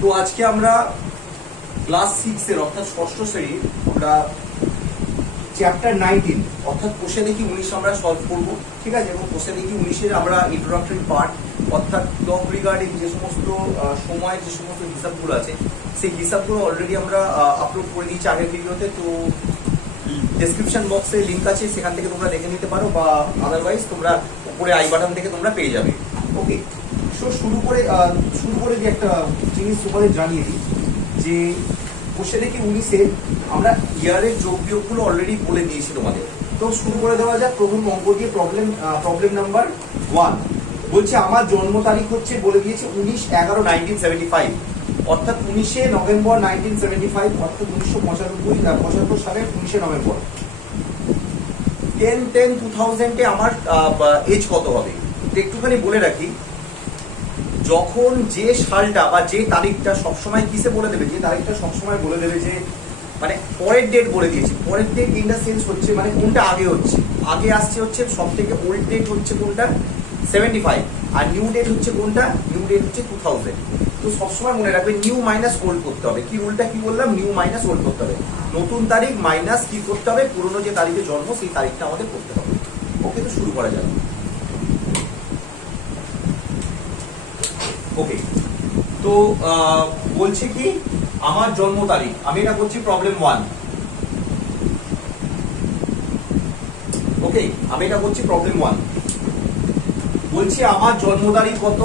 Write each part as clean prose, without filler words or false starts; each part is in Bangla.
তো আজকে আমরা ক্লাস 6 এর অর্থাৎ ষষ্ঠ শ্রেণীর আমরা চ্যাপ্টার 19 অর্থাৎ কোষে দেখি 19 আমরা সলভ করব, ঠিক আছে। এবং কোষে দেখি 19 এর আমরা ইন্ট্রোডাক্টরি পার্ট অর্থাৎ ক্লক রিগার্ডিং যে সমস্ত সময় যে সমস্ত হিসাবগুলো আছে সেই হিসাবগুলো অলরেডি আমরা আপলোড করে দিয়েছি আগের ভিডিওতে। তো ডেসক্রিপশন বক্সে লিংক আছে, সেখান থেকে তোমরা দেখে নিতে পারো, বা আদারওয়াইজ তোমরা উপরে আই বাটন থেকে তোমরা পেয়ে যাবে। ওকে, সো শুরু করে যে একটা জিনিস তোমাদের জানিয়ে দিই যে কোশ্চেন দেখি 19-এ আমরা ইয়ারের যোগ বিয়োগগুলো অলরেডি বলে দিয়েছি তোমাদের। তো শুরু করে দেওয়া যাক প্রথম অঙ্ক দিয়ে। প্রবলেম নাম্বার 1 বলছে আমার জন্ম তারিখ হচ্ছে বলে দিয়েছে 19/11/1975 অর্থাৎ 19শে নভেম্বর 1975 অর্থাৎ 1975 সালের 19শে নভেম্বর। 10/10/2000 আমার এজ কত হবে? একটুখানি বলে রাখি, যখন যে সালটা বা যে তারিখটা সবসময় কিসে বলে দেবে, যে তারিখটা সবসময় বলে দেবে যে মানে পরের ডেট বলে দিয়েছি। পরের ডেট ইন দ্য সেন্স হচ্ছে মানে কোনটা আগে হচ্ছে, আগে আসছে হচ্ছে সব থেকে ওল্ড ডেট হচ্ছে কোনটা 75, আর নিউ ডেট হচ্ছে কোনটা, নিউ ডেট হচ্ছে 2000। তো সবসময় মনে রাখবে নিউ মাইনাস ওল্ড করতে হবে। কি রুলটা কি বললাম, নিউ মাইনাস ওল্ড করতে হবে। নতুন তারিখ মাইনাস কি করতে হবে, পুরনো যে তারিখে জন্ম সেই তারিখটা আমাদের করতে হবে। ওকে, তো শুরু করা যাবে। ওকে, তো বলছে কি আমার জন্ম তারিখ, আমি এটা করছি প্রবলেম 1। ওকে, আমি এটা করছি প্রবলেম 1। বলছি আমার জন্ম তারিখ কত?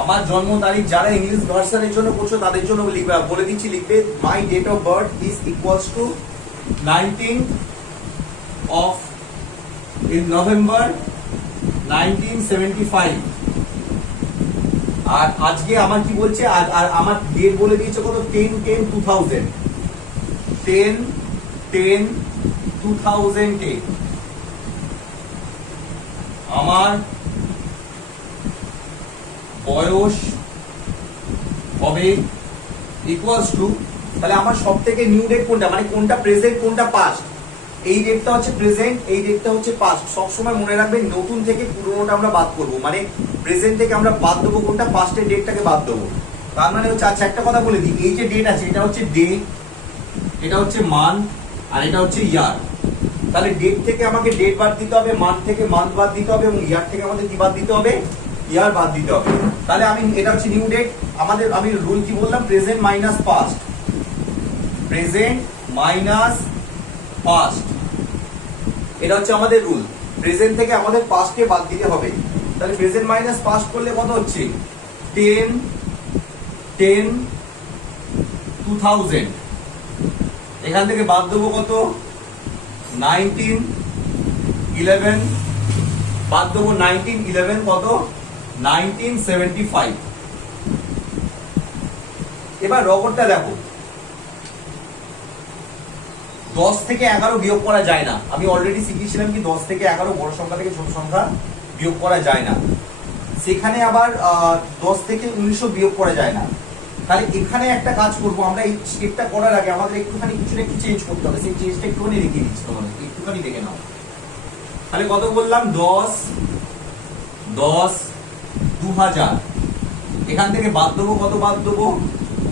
আমার জন্ম তারিখ যারা ইংলিশ ভার্সনের জন্য করছো তাদের জন্য লিখবে, বলে দিচ্ছি লিখবে my date of birth is equals to 19 of in November 1975। আর আজকে আমার কি বলছে, আর আমার ডেট বলে দিয়েছে কত, 10/10/2000 10/10/2000 আমার বয়স হবে ইকুয়ালস টু, তাহলে আমার সব থেকে নিউ ডেট কোনটা, মানে কোনটা প্রেজেন্ট কোনটা পাস্ট। এই ডেটটা হচ্ছে প্রেজেন্ট, এই ডেটটা হচ্ছে পাস্ট। সবসময় মনে রাখবেন নতুন থেকে পুরোনোটা আমরা বাদ করব, মানে প্রেজেন্ট থেকে আমরা বাদ দেবো কোনটা, পাস্টের ডেটটাকে বাদ দেবো। তার মানে হচ্ছে, আচ্ছা একটা কথা বলে দিই, এই যে ডেট আছে এটা হচ্ছে ডে, এটা হচ্ছে মান্থ, আর এটা হচ্ছে ইয়ার। তাহলে ডেট থেকে আমাকে ডেট বাদ দিতে হবে, মান্থ থেকে মান্থ বাদ দিতে হবে, এবং ইয়ার থেকে আমাদের কি বাদ দিতে হবে, ইয়ার বাদ দিতে হবে। তাহলে আমি এটা হচ্ছে নিউ ডেট। আমাদের আমি রুল কি বললাম, present minus past, present minus past, এটা হচ্ছে আমাদের রুল। প্রেজেন্ট থেকে আমাদের পাস্টকে বাদ দিতে হবে। তাহলে প্রেজেন্ট মাইনাস পাস্ট করলে কত হচ্ছে, 10/10/2000। এখান থেকে বাদ দেবো কত, 19/11, বাদ দেবো 19/11 কত, 1975। এবার রকটটা দেখো, 10 থেকে 11 বিয়োগ করা যায় না। আমি অলরেডি শিখিয়েছিলাম কি 10 থেকে 11 বড় সংখ্যা থেকে ছোট সংখ্যা বিয়োগ করা যায় না। সেখানে আবার 10 থেকে 19 বিয়োগ করা যায় না। তাহলে এখানে একটা কাজ করব আমরা, এই স্টেপটা করার আগে আমাদের একটুখানি কিছু না একটু চেঞ্জ করতে হবে। সেই চেঞ্জটা একটুখানি দেখিয়ে দিচ্ছি তোমাদের, একটুখানি দেখে নাও। তাহলে কত বললাম, 10/10/2000। এখান থেকে বাদ দেবো কত, বাদ দেবো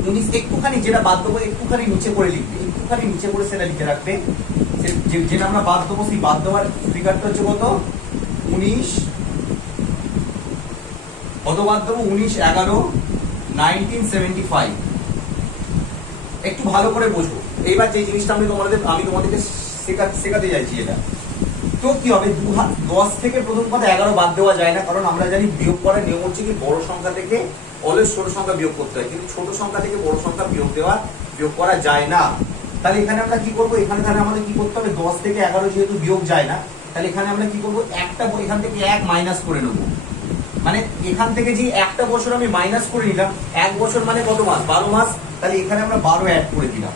19। একটুখানি যেটা বাদ দেবো একটুখানি নিচে করে লিখবে, একটুখানি নিচে করে সেটা লিখে রাখবে। যেটা আমরা বাদ দেবো সেই বাদ দেওয়ার ফিগারটা হচ্ছে কত, 19। কত বাদ দেবো, 19/11/1975। একটু ভালো করে বোঝো এইবার যে জিনিসটা আমি তোমাদেরকে শেখাতে চাইছি। এটা তো কি হবে, 10 থেকে প্রথম কথা 11 বাদ দেওয়া যায় না, কারণ আমরা জানি বিয়োগ করার নিয়ম হচ্ছে কি বড় সংখ্যা থেকে অলওয়েজ ছোট সংখ্যা বিয়োগ করতে হয়, কিন্তু ছোট সংখ্যা থেকে বড় সংখ্যা বিয়োগ করা যায় না। তাহলে এখানে আমরা কি করবো, এখানে আমাদের কি করতে হবে, 10 থেকে 11 যেহেতু বিয়োগ যায় না, তাহলে এখানে আমরা কি করবো, একটা এখান থেকে 1 মাইনাস করে নেবো। মানে এখান থেকে যে একটা বছর আমি মাইনাস করে নিলাম, 1 বছর মানে কত মাস, 12 মাস। তাহলে এখানে আমরা 12 অ্যাড করে দিলাম।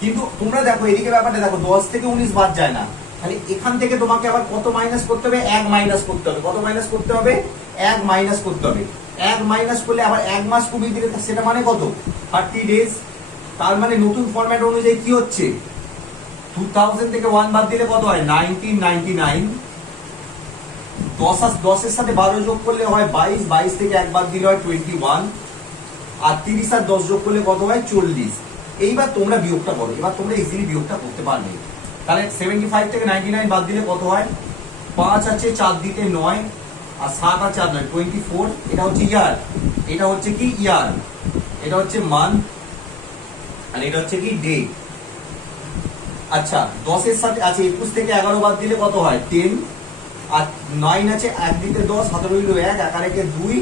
কিন্তু তোমরা দেখো এদিকে ব্যাপারটা দেখো, 10 থেকে 19 বাদ যায় না। তাহলে এখান থেকে তোমাকে আবার কত মাইনাস করতে হবে, 1 মাইনাস করতে হবে। কত মাইনাস করতে হবে, 1 মাইনাস করতে হবে। 1 মাইনাস করলে আবার 1 মাস কমিয়ে দিলে সেটা মানে কত, 30 ডেজ। তার মানে নতুন ফরম্যাট অনুযায়ী কি হচ্ছে, 2000 থেকে 1 বাদ দিলে কত হয় 1999। 10 এর সাথে 12 যোগ করলে হয় 22, 22 থেকে 1 বাদ দিলে হয় 21, আর 30 আর 10 যোগ করলে কত হয় 40। এইবার তোমরা বিয়োগটা করো, এবার তোমরা ইজিলি বিয়োগটা করতে পারবে। তাহলে 75 থেকে 99 বাদ দিলে কত হয়, 5 আছে 4 দিতে 9, আর 7 আর 4 9 24। এটা হচ্ছে ইয়ার, এটা হচ্ছে কি ইয়ার, এটা হচ্ছে মান্থ, আর এটা হচ্ছে কি ডে। আচ্ছা 10 এর সাথে আছে 21 থেকে 11 বাদ দিলে কত হয় 10, আর 9 আছে 1 দিতে 10, 17 হইল 1, 1 আর 1 2,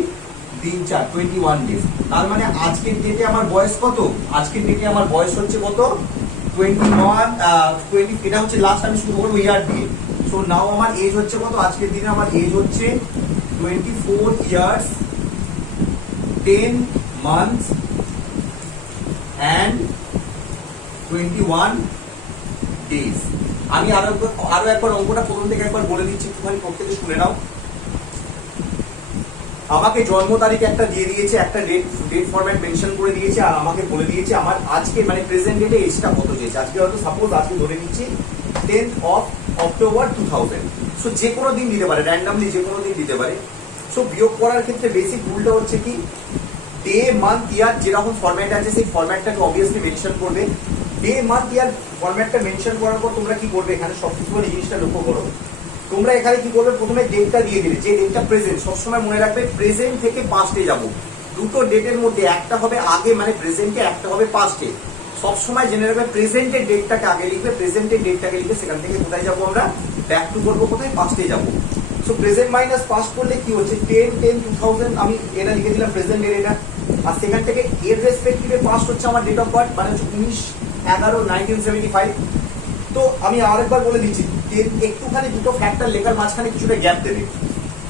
3 4 21 ডেজ। তার মানে আজকের ডেটে আমার বয়স কত, আজকের ডেটে আমার বয়স হচ্ছে কত 21 20। এটা হচ্ছে লাস্ট, আমি শুরু করবো ইয়ার দিয়ে। সো নাও আমার এজ হচ্ছে কত, আজকের দিনে আমার এজ হচ্ছে 24 ইয়ার্স 10 মান্থস অ্যান্ড 21 ডেজ। আমি আরো একবার অঙ্কটা প্রথম থেকে একবার বলে দিচ্ছি, একটুখানি প্রত্যেকে শুনে নাও। আমাকে জন্ম তারিখ একটা দিয়ে দিয়েছে, একটা ডেট ফরম্যাট মেনশন করে দিয়েছে, আর আমাকে বলে দিয়েছে আমার আজকে মানে প্রেজেন্ট ডেটে এজটা কত চেয়েছে। আজকে হয়তো সাপোজ আজকে ধরে নিচ্ছি 10th of October 2000। সো যে কোনো দিন দিতে পারে, র্যান্ডামলি যে কোনো দিন দিতে পারে। সো বিয়োগ করার ক্ষেত্রে বেসিক রুলটা হচ্ছে কি, ডে মান্থ ইয়ার যেরকম ফরম্যাট আছে সেই ফরম্যাটটাকে অবভিয়াসলি মেনশন করবে। ডে মান্থ ইয়ার ফরম্যাটটা মেনশন করার পর তোমরা কি করবে, এখানে সবকিছু এই জিনিসটা লক্ষ্য করো। তোমরা এখানে কি করবে, প্রথমে ডেটটা দিয়ে দিলে, যে ডেটটা প্রেজেন্ট, সবসময় মনে রাখবে প্রেজেন্ট থেকে পাস্টে যাব। দুটো ডেটের মধ্যে একটা হবে আগে মানে প্রেজেন্টে, একটা হবে পাস্টে। সবসময় জেনে রাখবে প্রেজেন্টের ডেটটাকে আগে লিখবে, প্রেজেন্টের ডেটটাকে লিখবে, সেখান থেকে কোথায় যাবো আমরা, ব্যাক টু করবো কোথায়, পাস্টে যাবো। সো প্রেজেন্ট মাইনাস পাস্ট করলে কি হচ্ছে 10/10/2000, আমি এটা লিখে দিলাম প্রেজেন্ট এর এটা। আর সেখান থেকে এর রেসপেক্টিভে পাস্ট হচ্ছে আমার ডেট অফ বার্থ, মানে হচ্ছে 19/11/1975। তো আমি আরেকবার বলে দিচ্ছি, একটুখানি দুটো ফ্যাক্টর লেখার মাঝখানে কিছুটা গ্যাপ দেবে।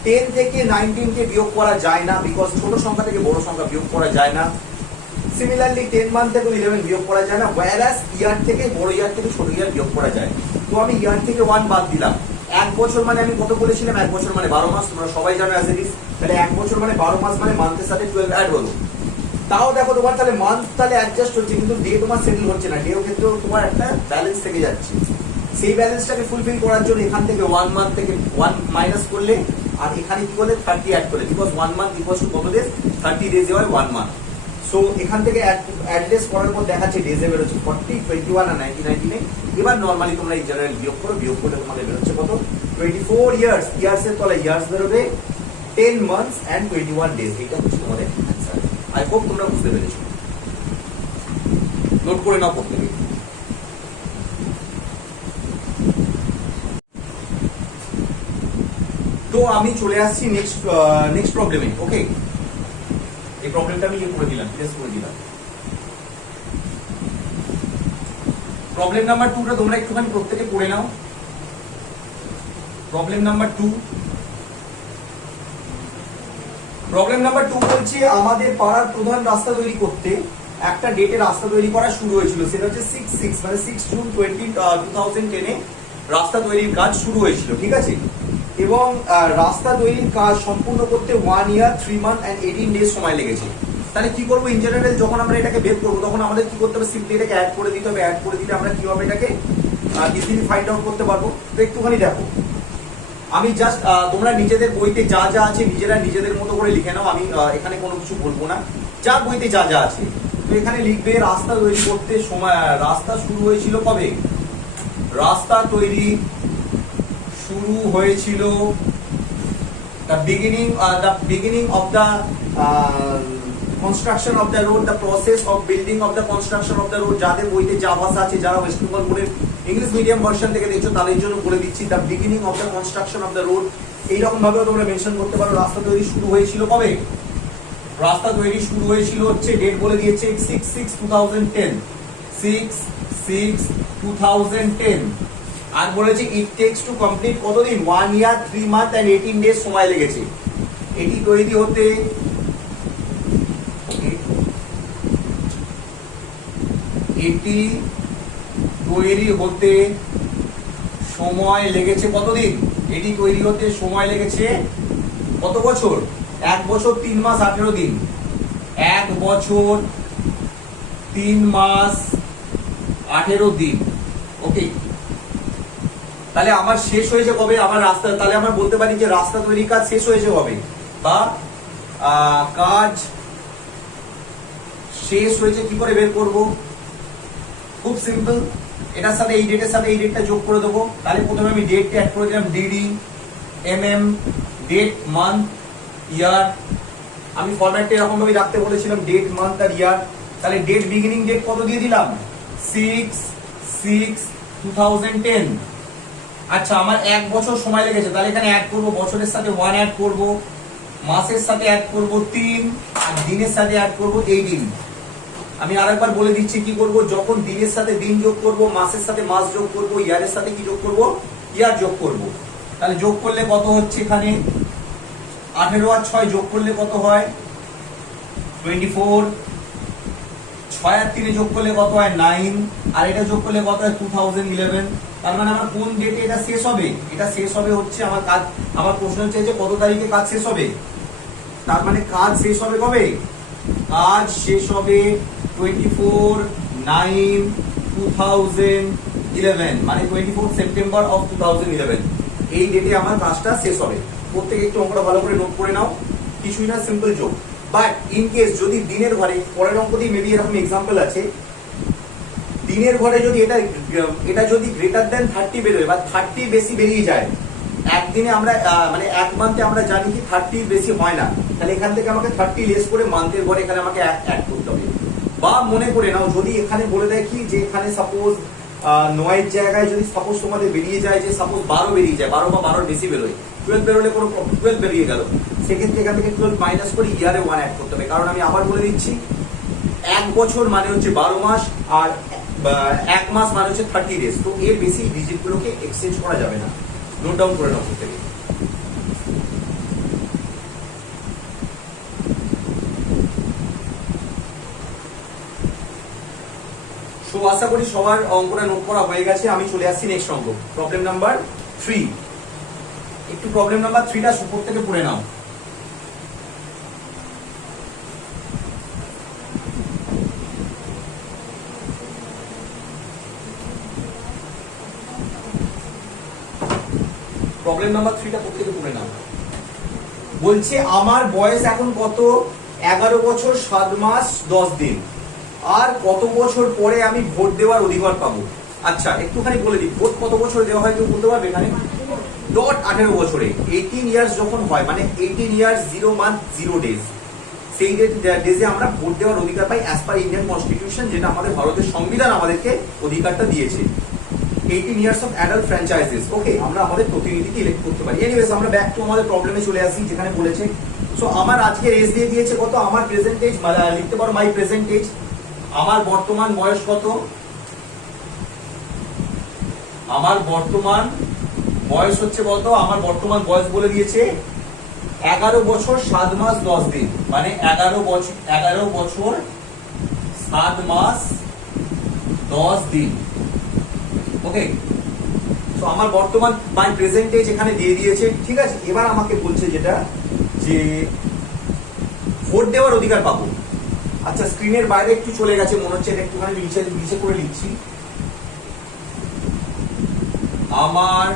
10 থেকে 19 কে বিয়োগ করা যায় না, বিকজ ছোট সংখ্যা থেকে বড় সংখ্যা বিয়োগ করা যায় না। সিমিলারলি 10 মান্থ থেকে 11 বিয়োগ করা যায় না, ওয়্যারাস ইয়ার থেকে বড় ইয়ার থেকে ছোট ইয়ার বিয়োগ করা যায়। তো আমি ইয়ার থেকে 1 বাদ দিলাম। 1 বছর মানে আমি কত বলেছিলাম, 1 বছর মানে 12 মাস, তোমরা সবাই জানো অ্যাজ ইট ইজ। তাহলে 1 বছর মানে 12 মাস, মানে মান্থের সাথে 12 অ্যাড হলো। তাও দেখো তোমার তাহলে মান্থ তাহলে অ্যাডজাস্ট হচ্ছে, কিন্তু ডে তোমার সেটেল হচ্ছে না। ডেও ক্ষেত্রেও তোমার একটা ব্যালেন্স থেকে যাচ্ছে। সেই ব্যালেন্সটাকে ফুলফিল করার জন্য এখান থেকে 1 মান্থ থেকে 1 মাইনাস করলে, আর এখানে কি করলে 30 অ্যাড করলে, বিকজ 1 মান্থ ইকুয়ালস টু কত ডেজ, 30 ডেজ হয় 1 মান্থ। সো এখান থেকে অ্যাডলেস করার পর দেখাচ্ছে ডেজে বেরোচ্ছে 40, 21 আর 1999। এবার নর্মালি তোমরা এই জেনারেল বিয়োগ করো, বিয়োগ করলে তোমাদের বেরোচ্ছে কত 24 ইয়ার্স, ইয়ার্স এর তলায় ইয়ার্স বেরোবে, 10 মান্থস অ্যান্ড 21 ডেজ। এটা হচ্ছে তোমাদের অ্যান্সার। আই হোপ তোমরা বুঝতে পেরেছো। নোট করে নাও প্রত্যেকে। তো আমি চলে আসছি নেক্সট প্রবলেমে। ওকে, এই প্রবলেমটা আমি করে দিলাম, টেস্ট করে দিলাম। প্রবলেম নাম্বার 2টা তোমরা একটুখানি প্রত্যেকে পড়ে নাও। প্রবলেম নাম্বার 2 বলছে আমাদের পাড়ার প্রধান রাস্তা তৈরি করতে একটা ডেটে রাস্তা তৈরি করা শুরু হয়েছিল, সেটা হচ্ছে 6/6 মানে 6 জুন 2010-এ রাস্তা তৈরির কাজ শুরু হয়েছিল, ঠিক আছে। এবং রাস্তা তৈরির কাজ সম্পূর্ণ করতে 1 ইয়ার 3 মান্থ অ্যান্ড 18 ডেজ সময় লেগেছে। তাহলে কি করবো, ইন জেনারেল যখন আমরা এটাকে বের করবো তখন আমাদের কি করতে হবে, সিম্পলি এটাকে অ্যাড করে দিতে হবে। অ্যাড করে দিলে আমরা কি হবে, এটাকে ইজিলি ফাইন্ড আউট করতে পারবো। তো একটুখানি দেখো, আমি জাস্ট তোমরা নিজেদের বইতে যা যা আছে নিজেদের মতো করে লিখে নাও। আমি এখানে কোনো কিছু বলবো না, যা বইতে যা যা আছে। তো এখানে লিখবে রাস্তা তৈরি করতে সময়, রাস্তা শুরু হয়েছিল কবে, রাস্তা তৈরি শুরু হয়েছিল the beginning of the construction of the road, the process of building of the construction of the road। যাদের বইতে যা ভাষা আছে, যারা ওয়েস্ট বেঙ্গল বোর্ডের ইংলিশ মিডিয়াম ভার্সন থেকে দেখছো তাদের জন্য বলে দিচ্ছি, the beginning of the construction of the road। এইরকম ভাবে তোমরা মেনশন করতে পারো রাস্তা তৈরি শুরু হয়েছিল কবে। রাস্তা তৈরি শুরু হয়েছিল হচ্ছে, ডেট বলে দিয়েছে 6/6/2010, 6/6/2010। আর বলেছে ইট টেকস টু কমপ্লিট কতদিন, 1 ইয়ার 3 মান্থ অ্যান্ড 18 ডেজ সময় লেগেছে। এটি তৈরি হতে সময় লেগেছে কতদিন, এটি তৈরি হতে সময় লেগেছে কত বছর, 1 বছর 3 মাস 18 দিন। 1 বছর 3 মাস 18 দিন। ওকে, তাহলে আমার শেষ হয়েছে কবে, আমার রাস্তা, তাহলে আমরা বলতে পারি যে রাস্তা তৈরির কাজ শেষ হয়েছে কবে, বা কাজ শেষ হয়েছে কি করে বের করব, খুব সিম্পল, এটার সাথে এই ডেটের সাথে এই ডেটটা যোগ করে দেবো। তাহলে প্রথমে আমি ডেটটা অ্যাড করে দিলাম, DD MM, date month year, আমি ফরম্যাটটা এরকম ভাবে রাখতে বলেছিলাম, ডেট মান্থ আর ইয়ার। তাহলে ডেট বিগিনিং ডেট কত দিয়ে দিলাম, 6/6/2010। আচ্ছা, আমার 1 বছর সময় লেগেছে, তাহলে এখানে অ্যাড করব, বছরের সাথে 1 অ্যাড করব, মাসের সাথে অ্যাড করব 3, আর দিনের সাথে অ্যাড করব 18। আমি আরেকবার বলে দিচ্ছি কি করব, যখন দিনের সাথে দিন যোগ করব, মাসের সাথে মাস যোগ করব, ইয়ারের সাথে কি যোগ করব, ইয়ার যোগ করব। তাহলে যোগ করলে কত হচ্ছে, এখানে 18 আর 6 যোগ করলে কত হয় 24, 6 আর 3 যোগ করলে কত হয় 9, আর এটা যোগ করলে কত হয় 2011। তার মানে আমার কোন ডেটে এটা শেষ হবে, এটা শেষ হবে হচ্ছে আমার কাজ, আমার প্রশ্ন হচ্ছে যে কত তারিখে কাজ শেষ হবে, তার মানে কাজ শেষ হবে কবে, কাজ শেষ হবে 24/9/2011, মানে 24 সেপ্টেম্বর অফ 2011, এই ডেটে আমার কাজটা শেষ হবে। প্রত্যেকে একটু অঙ্কটা ভালো করে নোট করে নাও, কিছুই না, সিম্পল যোগ। বাট ইন কেস যদি দিনের ঘরে, পরের অঙ্ক দিয়ে মেবি এরকম এক্সাম্পল আছে, দিনের ঘরে যদি এটা যদি গ্রেটার দেন 30 বেরোয় বা 30 বেশি বেরিয়ে যায়, একদিনে আমরা মানে এক মান্থে আমরা জানি কি 30 বেশি হয় না, তাহলে এখান থেকে আমাকে 30 লেস করে মান্থের ঘরে এখানে আমাকে অ্যাড করতে হবে। বা মনে করে নাও যদি এখানে বলে দেয় কি যে এখানে সাপোজ 9 জায়গায় যদি সাপোজ তোমাদের বেরিয়ে যায় যে সাপোজ 12 বেরিয়ে যায়, 12 বা 12 বেশি বেরোয়, 12 বেরোলে কোনো 12 বেরিয়ে গেল, সেক্ষেত্রে এখান থেকে 12 মাইনাস করে ইয়ারে 1 অ্যাড করতে হবে। কারণ আমি আবার বলে দিচ্ছি, 1 বছর মানে হচ্ছে 12 মাস, আর 1 মাস মানে হচ্ছে 30 ডেজ, তো এর বেশি ডিজিট গুলোকে এক্সচেঞ্জ করা যাবে না। নোট ডাউন করে নাও প্রত্যেকে। সো আশা করি সবার অঙ্কটা নোট করা হয়ে গেছে। আমি চলে আসছি নেক্সট অঙ্ক, প্রবলেম নাম্বার 3। একটু প্রবলেম নাম্বার 3টা সুপর থেকে পড়ে নাও। প্রবলেম নাম্বার 3টা প্রত্যেকে পড়ে নাও। বলছে আমার বয়স এখন কত, 11 বছর 7 মাস 10 দিন, আর কত বছর পরে আমি ভোট দেওয়ার অধিকার পাবো। আচ্ছা, একটুখানি বলে দিই, ভোট কত বছর দেওয়া হয় কেউ বলতে পারবে এখানে? ডট 18 বছরে, 18 ইয়ার্স যখন হয়, মানে 18 ইয়ার্স 0 মান্থ 0 ডেজ, সেই ডেজে আমরা ভোট দেওয়ার অধিকার পাই অ্যাজ পার ইন্ডিয়ান কনস্টিটিউশন, যেটা আমাদের ভারতের সংবিধান আমাদেরকে অধিকারটা দিয়েছে। 18 ইয়ার্স অফ অ্যাডাল্ট ফ্র্যাঞ্চাইজেস, ওকে, আমরা আমাদের প্রতিনিধিকে ইলেক্ট করতে পারি। এনিওয়েজ, আমরা ব্যাক টু আমাদের প্রবলেমে চলে আসি, যেখানে বলেছে সো আমার আজকের এজ দিয়ে দিয়েছে কত, আমার প্রেজেন্ট এজ, লিখতে পারো মাই প্রেজেন্ট এজ, আমার বর্তমান বয়স কত, আমার বর্তমান বয়স হচ্ছে কত, আমার বর্তমান বয়স বলে দিয়েছে 11 বছর 7 মাস 10 দিন, মানে 11 বছর 7 মাস 10 দিন, ওকে। তো আমার বর্তমান বাই প্রেজেন্ট এজ এখানে দিয়ে দিয়েছে, ঠিক আছে। এবার আমাকে বলছে যেটা যে ভোট দেওয়ার অধিকার পাবো। আচ্ছা, স্ক্রিনের বাইরে একটু চলে গেছে মনে হচ্ছে, একটুখানি নিচে করে লিখছি, আমার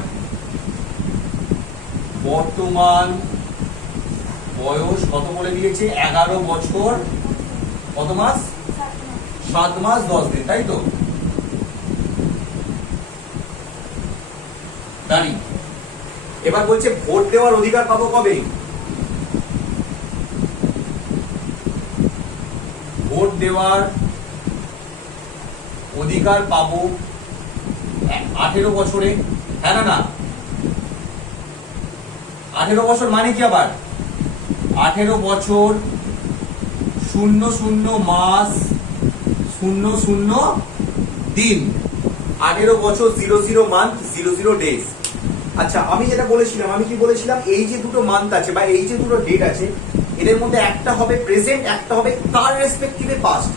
বর্তমান বয়স কত বলে দিয়েছে, 11 বছর কত মাস, 7 মাস 10 দিন, তাই তো। জানি, এবার বলছে ভোট দেওয়ার অধিকার পাবো কবে, ভোট দেওয়ার অধিকার পাবো 18 বছরে, হ্যাঁ না 18 বছর মানে কি, আবার 18 বছর 00 মাস 00 দিন, 18 বছর 00 মান্থ 00 ডেজ। আচ্ছা, আমি যেটা বলেছিলাম, আমি কি বলেছিলাম, এই যে দুটো মান্থ আছে বা এই যে দুটো ডেট আছে, এদের মধ্যে একটা হবে প্রেজেন্ট, একটা হবে তার রেসপেক্টিভে পাস্ট।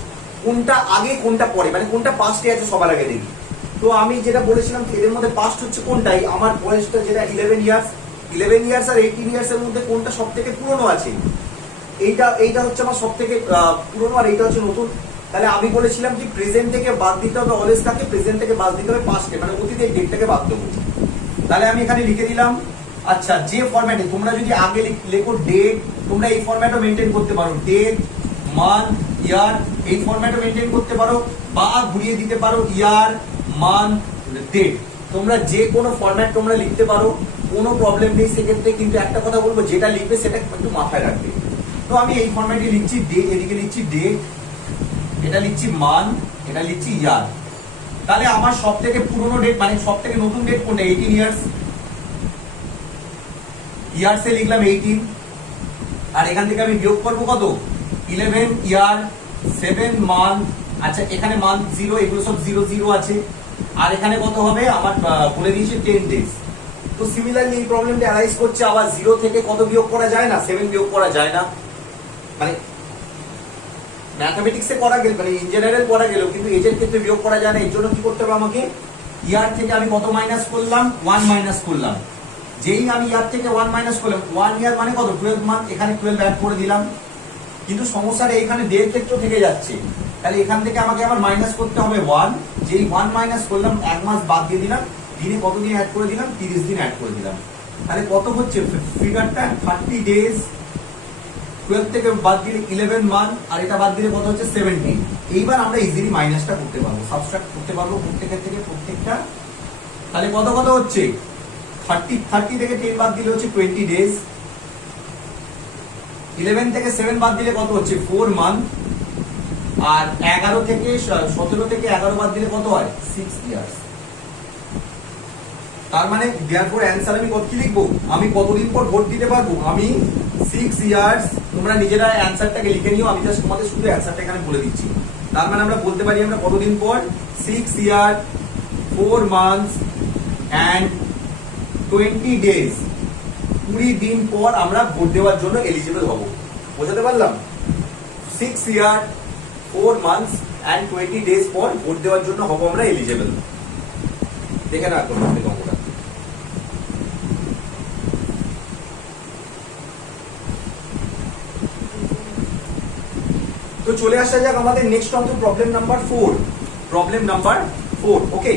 কোনটা আগে কোনটা পরে, মানে কোনটা পাস্টে আছে সবার আগে দেখি। তো আমি যেটা বলেছিলাম এদের মধ্যে পাস্ট হচ্ছে কোনটাই, আমার বয়সটা যেটা 11 ইয়ার্স আর 18 ইয়ার্স এর মধ্যে কোনটা সব থেকে পুরনো আছে, এইটা হচ্ছে আমার সব থেকে পুরনো, আর এইটা হচ্ছে নতুন। তাহলে আমি বলেছিলাম কি প্রেজেন্ট থেকে বাদ দিতে হবে অলওয়েজ কাকে, প্রেজেন্ট থেকে বাদ দিতে হবে পাস্টে, মানে অতীতের ডেটটাকে বাদ দেবো। তাহলে আমি এখানে লিখে দিলাম। আচ্ছা, যে ফরম্যাটে তোমরা যদি আগে লেখো ডেট, তোমরা এই ফরম্যাটও মেনটেন করতে পারো, ডেট মান্থ ইয়ার, এই ফরম্যাটও মেনটেন করতে পারো, বা ঘুরিয়ে দিতে পারো ইয়ার মান্থ ডেট। তোমরা যে কোনো ফরম্যাট তোমরা লিখতে পারো, কোনো প্রবলেম নেই সেক্ষেত্রে। কিন্তু একটা কথা বলবো, যেটা লিখবে সেটা একটু মাথায় রাখবে। তো আমি এই ফরম্যাটে লিখছি ডে, এদিকে লিখছি ডেট, এটা লিখছি মান্থ, এটা লিখছি ইয়ার। তাহলে আমার সব থেকে পুরনো ডেট মানে সব থেকে নতুন ডেট কোনটা? 18 ইয়ার্স। ইয়ার্সে লিখলাম 18, আর এখান থেকে আমি বিয়োগ করবো কত? 11 ইয়ার 7 মান্থ। আচ্ছা, এখানে মান্থ 0, এগুলো সব 0 0 আছে। আর এখানে কত হবে? আমার বলে দিয়েছে 10 ডেজ। তো সিমিলারলি এই প্রবলেমটা অ্যারাইজ করছে, আবার 0 থেকে কত বিয়োগ করা যায় না? 7 বিয়োগ করা যায় না। মানে ম্যাথমেটিক্সে করা গেল, মানে ইন জেনারেল করা গেল, কিন্তু এজের ক্ষেত্রে বিয়োগ করা যায় না। এর জন্য কি করতে হবে আমাকে? ইয়ার থেকে আমি কত মাইনাস করলাম? 1 মাইনাস করলাম। যেই আমি ইয়ার থেকে 1 মাইনাস করলাম, 1 ইয়ার মানে কত? 12 মান্থ, এখানে 12 অ্যাড করে দিলাম। কিন্তু সমস্যাটা এখানে ডের ক্ষেত্র থেকে যাচ্ছে, তাহলে এখান থেকে আমাকে আবার মাইনাস করতে হবে 1। যেই 1 মাইনাস করলাম, 1 মাস বাদ দিয়ে দিলাম, দিনে কত দিন অ্যাড করে দিলাম? 30 দিন অ্যাড করে দিলাম। তাহলে কত হচ্ছে ফিগারটা? 30 ডেজ। 12 থেকে বাদ দিলে 11 মান্থ, আর এটা বাদ দিলে কত হচ্ছে? 17। এইবার আমরা ইজিলি মাইনাসটা করতে পারবো, সাবট্রাক্ট করতে পারবো প্রত্যেকের থেকে প্রত্যেকটা। তাহলে কত কত হচ্ছে? 30 থেকে 10 বাদ দিলে হচ্ছে 20 ডেজ। 11 থেকে 7 বাদ দিলে কত হচ্ছে? 4 মান্থ। আর 17 থেকে 11 বাদ দিলে কত হয়? 6 ইয়ার্স। তার মানে দেয়ারফর অ্যানসার আমি কত কি লিখবো? আমি কতদিন পর ভোট দিতে পারবো? আমি 6 ইয়ার্স। তোমরা নিজেরা অ্যানসারটাকে লিখে নিও, আমি জাস্ট তোমাদের শুধু অ্যানসারটা এখানে বলে দিচ্ছি। তার মানে আমরা বলতে পারি আমরা কতদিন পর? 6 ইয়ার 4 মান্থস অ্যান্ড 20 ডেজ। 20 দিন পর আমরা ভোট দেওয়ার জন্য এলিজিবল হব। বোঝাতে পারলাম? 6 ইয়ার 4 মান্থস অ্যান্ড 20 ডেজ পর ভোট দেওয়ার জন্য হব আমরা এলিজিবল। দেখে না করুন আপনি অঙ্কটা। তো চলে আসা যাক আমাদের নেক্সট অঙ্ক, প্রবলেম নাম্বার 4। প্রবলেম নাম্বার 4, ওকে।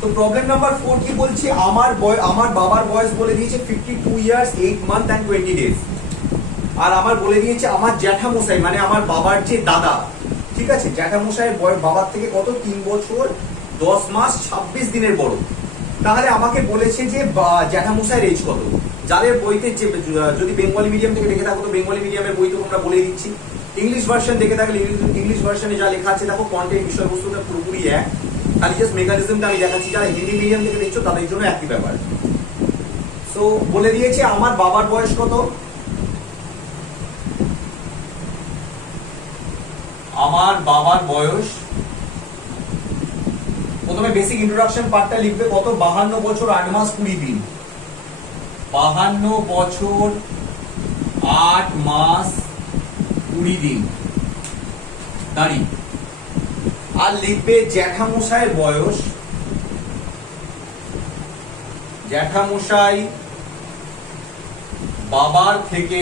তো প্রবলেম নাম্বার 4 কি বলছে? আমার বাবার বয়স বলে দিয়েছে 52 ইয়ার্স 8 মান্থ অ্যান্ড 20 ডেজ। আর আমার বলে দিয়েছে আমার জ্যাঠামশাই, মানে আমার বাবার যে দাদা, ঠিক আছে, জ্যাঠামশাইয়ের বয়স বাবার থেকে কত? 3 বছর 10 মাস 26 দিনের বড়। তাহলে আমাকে বলেছে যে জ্যাঠামশাইয়ের এজ কত। যাদের বইতে যদি বেঙ্গলি মিডিয়াম থেকে দেখে থাকো তো বেঙ্গলি মিডিয়ামের বই তো তোমরা বলেই দিচ্ছি। ইংলিশ ভার্সন দেখে থাকলে ইংলিশ ভার্সনে যা লেখা আছে দেখো, কন্টেন্ট বিষয়বস্তুটা পুরোপুরি এক, খালি জাস্ট মেকানিজমটা আমি দেখাচ্ছি। যারা হিন্দি মিডিয়াম থেকে দেখছো তাদের জন্য একই ব্যাপার। সো বলে দিয়েছে আমার বাবার বয়স কত? আমার বাবার বয়স, প্রথমে বেসিক ইন্ট্রোডাকশন পার্টটা লিখবে কত? 52 বছর 8 মাস 20 দিন। 52 বছর 8 মাস 20 দিন দাঁড়ি। আর লিখবে জ্যাঠামশাইয়ের বয়স, জ্যাঠামশাই বাবার থেকে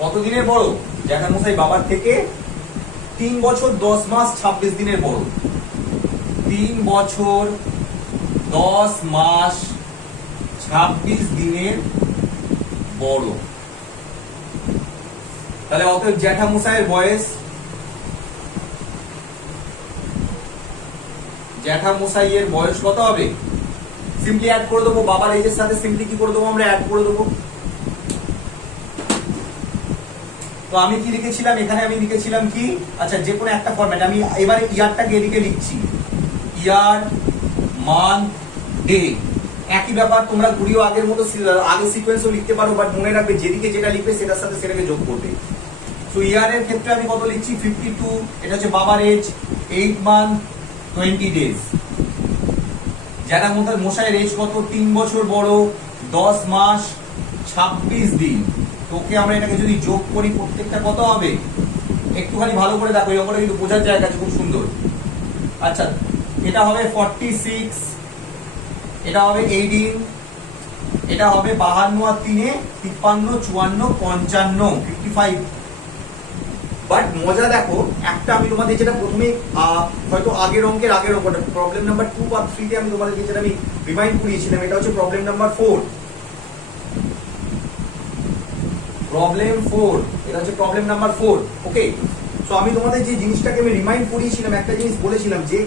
কত দিনের বড়? জ্যাঠামশাই বাবার থেকে 3 বছর 10 মাস 26 দিনের বড়। 3 বছর 10 মাস 26 দিনের বড়। তাহলে অতএব জ্যাঠামশাইয়ের বয়স, জ্যাঠামশাইয়ের বয়স কত হবে? সিম্পলি অ্যাড করে দেবো, বাবার এজের সাথে সিম্পলি কি করে দেবো? আমরা অ্যাড করে দেবো। তো আমি কি লিখেছিলাম এখানে? আমি লিখেছিলাম কি? আচ্ছা, যে কোনো একটা ফরম্যাট। আমি এবারে ইয়ারটাকে এদিকে লিখছি, ইয়ার মান্থ ডে। একই ব্যাপার, তোমরা ঘুরিও আগের মতো আগে সিকোয়েন্সও লিখতে পারো, বাট মনে রাখবে যেদিকে যেটা লিখবে সেটার সাথে সেটাকে যোগ করবে। তো ইয়ারের ক্ষেত্রে আমি কত লিখছি? 52। এটা হচ্ছে বাবার এজ, 8 মান্থ 20 ডেজ। জ্যাঠামশাইয়ের এজ কত? 3 বছর বড় 10 মাস 26 দিন। তোকে আমরা এটাকে যদি যোগ করি প্রত্যেকটা কত হবে? একটুখানি ভালো করে দেখো, এই অঙ্কটা কিন্তু বোঝার জায়গা আছে, খুব সুন্দর। আচ্ছা, এটা হবে 46, এটা হবে 18, এটা হবে 52 আর 3 53 54 55 55। বাট মজা দেখো, একটা আমি তোমাদের যেটা প্রথমে হয়তো আগের অঙ্কের প্রবলেম নাম্বার 2 বা 3 তে আমি তোমাদেরকে যেটা আমি রিমাইন্ড করিয়েছিলাম, এটা হচ্ছে প্রবলেম নাম্বার 4। প্রবলেম 4, এটা হচ্ছে প্রবলেম নাম্বার 4। ওকে, সো আমি তোমাদের যে জিনিসটাকে আমি রিমাইন্ড করিয়েছিলাম, একটা জিনিস বলেছিলাম যে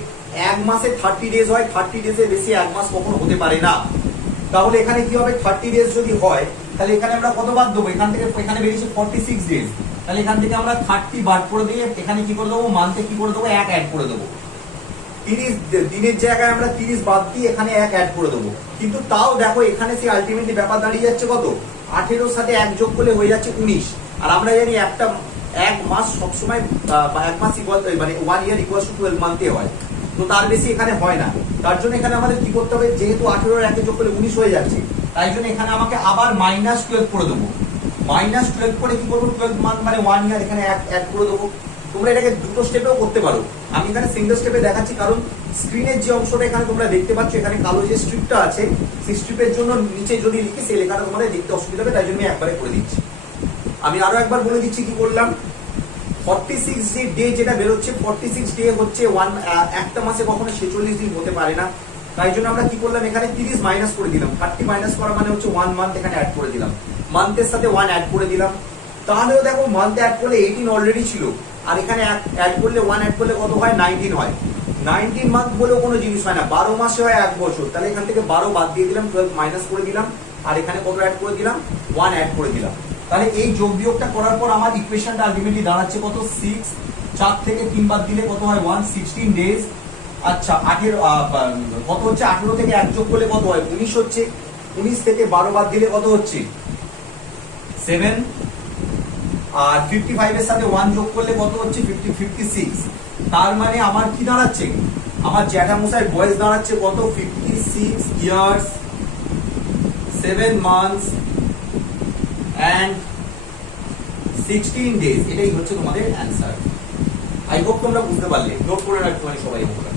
এক মাসে 30 ডেজ হয়, 30 ডেজের বেশি এক মাস কখনো হতে পারে না। তাহলে এখানে কি হবে, 30 ডেজ যদি হয় তাহলে এখানে আমরা কত বাদ দেবো, এখান থেকে এখানে বেরিয়েছে 46 ডেজ, তাহলে এখান থেকে আমরা 30 বাদ করে দিয়ে এখানে কি করে দেবো, মান্থে কি করে দেবো, 1 অ্যাড করে দেবো। 30 দিনের জায়গায় আমরা 30 বাদ দিয়ে এখানে 1 অ্যাড করে দেবো। কিন্তু তাও দেখো এখানে সেই আলটিমেটলি ব্যাপার দাঁড়িয়ে যাচ্ছে কত, 18 সাথে 1 যোগ করলে হয়ে যাচ্ছে 19। আর আমরা জানি এক মাস সবসময় এক মাস ইকুয়াল মানে 1 ইয়ার ইকুয়াল টু 12 মান্থে হয়, তো তার বেশি এখানে হয় না। তার জন্য এখানে আমাদের কি করতে হবে, যেহেতু 18 এর 1 যোগ করলে 19 হয়ে যাচ্ছে, তাই জন্য এখানে আমাকে আবার -12 করে দেবো। -12 করে কি করবো, 12 মান্থ মানে 1 ইয়ার এখানে অ্যাড করে দেবো। তোমরা এটাকে দুটো স্টেপেও করতে পারো, আমি এখানে সিঙ্গেল স্টেপে দেখাচ্ছি কারণ স্ক্রিনের যে অংশটা এখানে তোমরা দেখতে পাচ্ছ, এখানে কালো যে স্ট্রিপটা আছে, সেই স্ট্রিপের জন্য নিচে যদি লিখি সেই লেখাটা তোমাদের দেখতে অসুবিধা হবে, তাই জন্য আমি একবারে করে দিচ্ছি। আমি আরো একবার বলে দিচ্ছি কি করলাম। 46 যে ডে যেটা বেরোচ্ছে, 46 ডে হচ্ছে একটা মাসে কখনো 46 দিন হতে পারে না, তাই জন্য আমরা কি করলাম, এখানে 30 মাইনাস করে দিলাম। 30 মাইনাস করা মানে হচ্ছে 1 মান্থ এখানে অ্যাড করে দিলাম, মান্থের সাথে 1 অ্যাড করে দিলাম। তাহলেও দেখো মান্থে অ্যাড করলে 18 অলরেডি ছিল, আর এখানে অ্যাড করলে 1 অ্যাড করলে কত হয়, 19 হয়। 19 মান্থ বলেও কোনো জিনিস হয় না, 12 মাসে হয় 1 বছর, তাহলে এখান থেকে 12 বাদ দিয়ে দিলাম, 12 মাইনাস করে দিলাম, আর এখানে কত অ্যাড করে দিলাম, 1 অ্যাড করে দিলাম। তাহলে এই যোগ বিয়োগটা করার পর আমার ইকুয়েশনটা আলটিমেটলি দাঁড়াচ্ছে কত, 6, 4 থেকে 3 বাদ দিলে কত হয়, 116 ডেজ। আচ্ছা, কত হচ্ছে, 18 থেকে 1 যোগ করলে কত হয়, 19 হচ্ছে। 19 থেকে 12 বাদ দিলে কত হচ্ছে, 7। আর 55 এর সাথে 1 যোগ করলে কত হচ্ছে, 56। তার মানে আমার কি দাঁড়াচ্ছে, আমার জ্যাঠামশাইয়ের বয়স দাঁড়াচ্ছে কত, 56 ইয়ার্স 7 মান্থস and 16 days। এটাই হচ্ছে তোমাদের অ্যান্সার। আই হোপ তোমরা বুঝতে পারলে, নোট করে রাখতে পারি সবাই অঙ্কটা।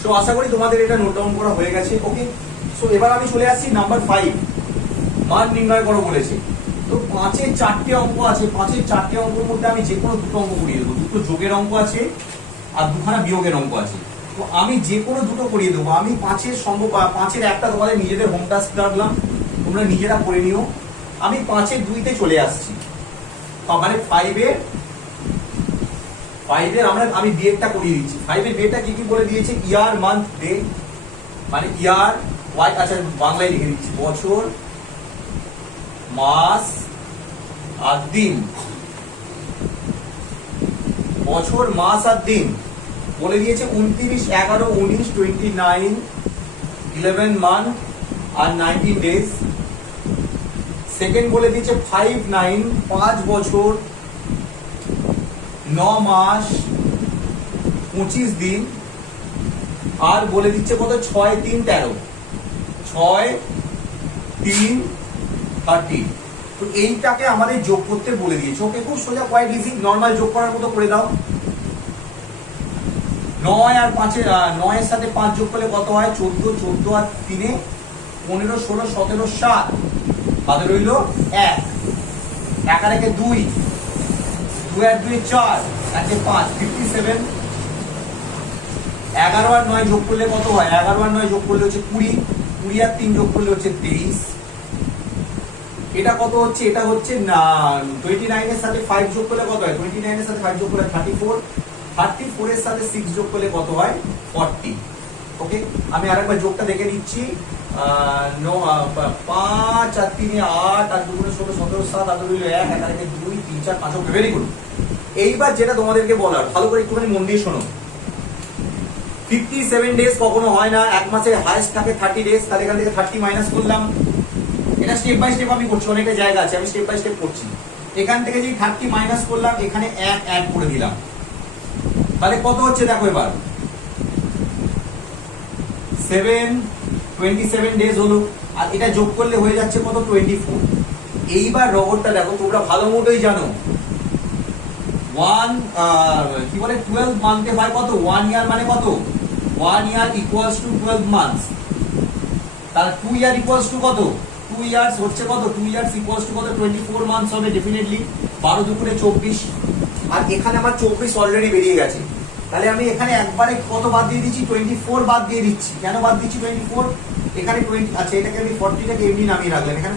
সো আশা করি তোমাদের এটা নোট ডাউন করা হয়ে গেছে। ওকে, সো এবার আমি চলে আসছি নাম্বার 5, মান নির্ণয় করো বলেছে। তো 5-এর 4টে অঙ্ক আছে, 5-এর 4টে অঙ্কের মধ্যে আমি যে কোনো দুটো অঙ্ক করিয়ে দেবো। দুটো যোগের অঙ্ক আছে আর দুখানা বিয়োগের অঙ্ক আছে, তো আমি যে কোনো দুটো করিয়ে দেবো। আমি 5-এর একটা তোমাদের নিজেদের হোম টাস্ক রাখলাম, তোমরা নিজেরা করে নিও। আমি 5-এর 2-তে চলে আসছি, মানে 5-এর আমি ডেটটা করিয়ে দিচ্ছি। 5-এর ডেটটা কি কি বলে দিয়েছে, ইয়ার মান্থ ডে, মানে ইয়ার ওয়াই, আচ্ছা বাংলায় লিখে দিচ্ছি, বছর মাস আর দিন। বছর মাস আর দিন বলে দিয়েছে 29, 11, 19, 29, 11 মান্থ আর 19 ডেজ। সেকেন্ড বলে দিয়েছে 5, 9, 5 বছর 9 মাস 25 দিন। আর বলে দিচ্ছে কত, 6, 3, 13, 6, 3, 30। তো এইটাকে আমাদের যোগ করতে বলে দিয়েছে। ওকে, খুব সোজা, কোয়াইট ইজি, নর্মাল যোগ করার মতো করে দাও। 9 আর 5-এর 9 এর সাথে 5 যোগ করলে কত হয়, 14, 14 আর 3-এ 15, 16, 17, 7, বাদে রইল 1, 1 আর 1-এ 2, 2 আর 2-এ 4, 1-এ 5, 57। 11 আর 9 যোগ করলে কত হয়, 11 আর 9 যোগ করলে হচ্ছে 20, 20 আর 3 যোগ করলে হচ্ছে 23। এটা কত হচ্ছে, এটা হচ্ছে 29 এর সাথে 5 যোগ করলে কত হয়, 29 এর সাথে 5 যোগ করলে 34, 34 এর সাথে 6 যোগ করলে কত হয়, 40। ওকে, আমি আরেকবার যোগটা দেখে নিচ্ছি। 5 আর 3-এ 8 আর 2 গুণে 16, 17, 7, আর রইল 1, 1 আর 1-এ 2, 3, 4, 5। ওকে, ভেরি গুড। এইবার যেটা তোমাদেরকে বলার, ভালো করে একটুখানি মন দিয়ে শোনো। 57 ডেজ কখনো হয় না, এক মাসে হাইয়েস্ট থাকে 30 ডেজ। তাহলে এখান থেকে 30 মাইনাস করলাম। এটা স্টেপ বাই স্টেপ আমি করছি, অনেকটা জায়গা আছে, আমি স্টেপ বাই স্টেপ করছি। এখান থেকে যদি 30 মাইনাস করলাম, এখানে 1 অ্যাড করে দিলাম, তাহলে কত হচ্ছে দেখো এবার, 27 ডেজ হলো। আর এটা যোগ করলে হয়ে যাচ্ছে কত, 24। এইবার রবটটা দেখো, তোমরা ভালো মতোই জানো ওয়ান কি বলে 12 মান্থে হয় কত, 1 ইয়ার মানে কত, 1 ইয়ার ইকুয়ালস টু 12 মান্থস। তাহলে 2 ইয়ার ইকুয়ালস টু কত, 2 ইয়ার্স হচ্ছে কত, 2 ইয়ার্স ইকুয়ালস টু কত, 24 মান্থস হবে ডেফিনেটলি। 12 দুপুরে 24, আর এখানে আমার 24 অলরেডি বেরিয়ে গেছে। তাহলে আমি এখানে একবারে কত বাদ দিয়ে দিচ্ছি, 24 বাদ দিয়ে দিচ্ছি। কেন বাদ দিচ্ছি 24, এখানে 20, আচ্ছা এটাকে আমি 40টাকে এমনি নামিয়ে রাখলাম, এখানে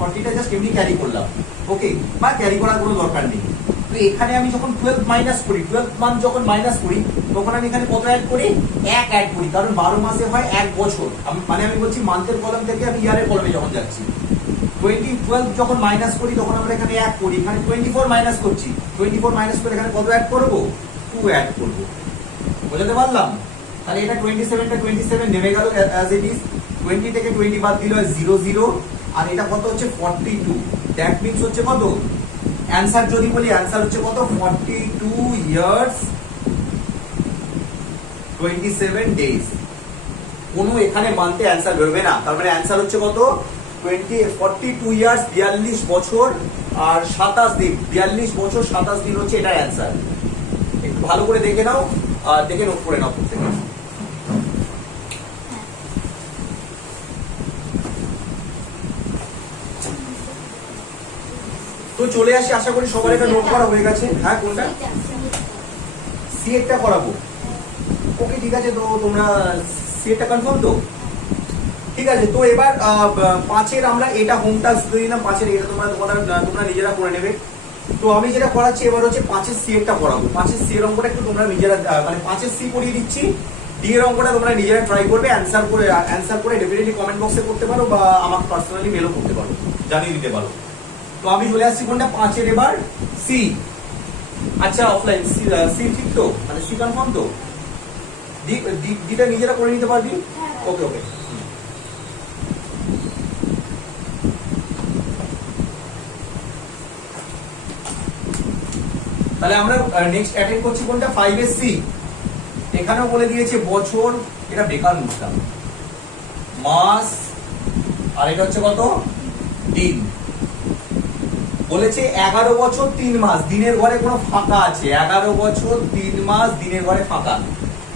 40টা জাস্ট এমনি ক্যারি করলাম, ওকে, বা ক্যারি করার কোনো দরকার নেই। তো এখানে আমি যখন 12 মাইনাস করি, 12 মান্থ যখন মাইনাস করি, তখন আমি এখানে কত অ্যাড করি, 1 অ্যাড করি, কারণ 12 মাসে হয় 1 বছর। মানে আমি বলছি মান্থের কলম থেকে আমি ইয়ারের কলমে যখন যাচ্ছি, 12 যখন মাইনাস করি তখন আমরা এখানে 1 করি, এখানে 24 মাইনাস করছি, 24 মাইনাস করে এখানে কত অ্যাড করব, 2 অ্যাড করব। বুঝতে পারলাম? তাহলে এটা 27টা 27 নেমে গেল অ্যাজ ইট ইজ, 20 থেকে 20 বাদ দিলে 0 0, আর এটা কত হচ্ছে 42। দ্যাট মিন্স হচ্ছে কত, অ্যানসার যদি বলি, অ্যানসার হচ্ছে কত, 42 ইয়ার্স 27 ডেজ। কোনো এখানে মানতে অ্যানসার বেরোবে না, তার মানে অ্যানসার হচ্ছে কত, 42 ইয়ার্স 42 বছর আর 27 দিন, 42 বছর 27 দিন হচ্ছে এটা অ্যানসার। একটু ভালো করে দেখে নাও, আর দেখে নোট করে নাও প্রত্যেকে। তো চলে আসি, আশা করি সবার এটা নোট করা হয়ে গেছে। হ্যাঁ কোনটা, সি একটা করাবো, ওকে ঠিক আছে। তো তোমরা সি একটা কনফার্ম তো, ঠিক আছে। তো এবার 5-এর আমরা এটা হোম টাস্ক দিয়ে দিলাম, 5-এর এটা তোমরা নিজেরা করে নেবে। তো আমি যেটা করাচ্ছি এবার হচ্ছে 5-এর সি একটা করাবো। 5-এর সি এর অঙ্কটা একটু তোমরা নিজেরা, মানে 5-এর সি করিয়ে দিচ্ছি, ডি এর অঙ্কটা তোমরা নিজেরা ট্রাই করবে, অ্যান্সার করে ডেফিনেটলি কমেন্ট বক্সে করতে পারো বা আমাকে পার্সোনালি মেলও করতে পারো, জানিয়ে দিতে পারো। তো আমি চলে আসছি কোনটা, 5-এর এবার সি। আচ্ছা অফলাইন সি ঠিক তো, মানে সি কনফার্ম তো, ডিটা নিজেরা করে নিতে পারবি, ওকে ওকে। তাহলে আমরা নেক্সট অ্যাটেন্ড করছি কোনটা, 5-এর সি। এখানেও বলে দিয়েছে বছর, এটা বেকার মুছলাম, মাস, আর এটা হচ্ছে কত, দিন। বলেছে 11 বছর 3 মাস, দিনের ঘরে কোনো ফাঁকা আছে, 11 বছর 3 মাস দিনের ঘরে ফাঁকা।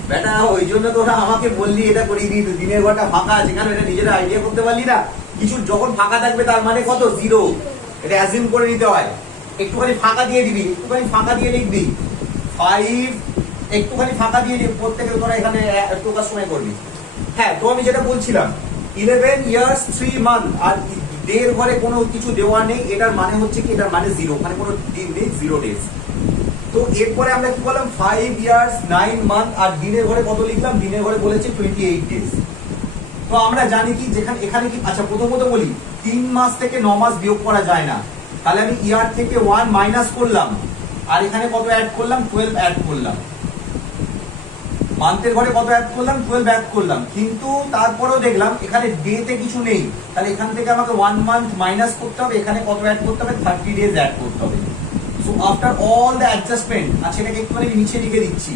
বেটা ওই জন্য তোরা আমাকে বললি এটা করিয়ে দিই, দিনের ঘরটা ফাঁকা আছে, কেন এটা নিজেরা আইডিয়া করতে পারলি না? কিছু যখন ফাঁকা থাকবে তার মানে কত, 0, এটা অ্যাজিউম করে নিতে হয়। একটুখানি ফাঁকা দিয়ে দিবি, একটুখানি ফাঁকা দিয়ে লিখবি 5, একটুখানি ফাঁকা দিয়ে দিবি, প্রত্যেকে তোরা এখানে টোকার সময় করবি। হ্যাঁ, তো আমি যেটা বলছিলাম 11 ইয়ার্স 3 মান্থ, আর ডের ঘরে কোনো কিছু দেওয়া নেই, এটার মানে হচ্ছে কি, এটার মানে 0, মানে কোনো দিন নেই, 0 ডেজ। তো এরপরে আমরা কি বললাম, 5 ইয়ার্স 9 মান্থ, আর দিনের ঘরে কত লিখলাম, দিনের ঘরে বলেছে 28 ডেজ। তো আমরা জানি কি, যেখানে এখানে কি, আচ্ছা প্রথমত বলি 3 মাস থেকে 9 মাস বিয়োগ করা যায় না, তাহলে আমি ইয়ার থেকে 1 মাইনাস করলাম, আর এখানে কত অ্যাড করলাম, 12 অ্যাড করলাম। মান্থের ঘরে কত অ্যাড করলাম, 12 অ্যাড করলাম, কিন্তু তারপরেও দেখলাম এখানে ডে তে কিছু নেই, তাহলে এখান থেকে আমাকে 1 মান্থ মাইনাস করতে হবে, এখানে কত অ্যাড করতে হবে, 30 ডেজ অ্যাড করতে হবে। So after all the adjustment, আচ্ছা এটাকে একটুখানি নিচে লিখে দিচ্ছি,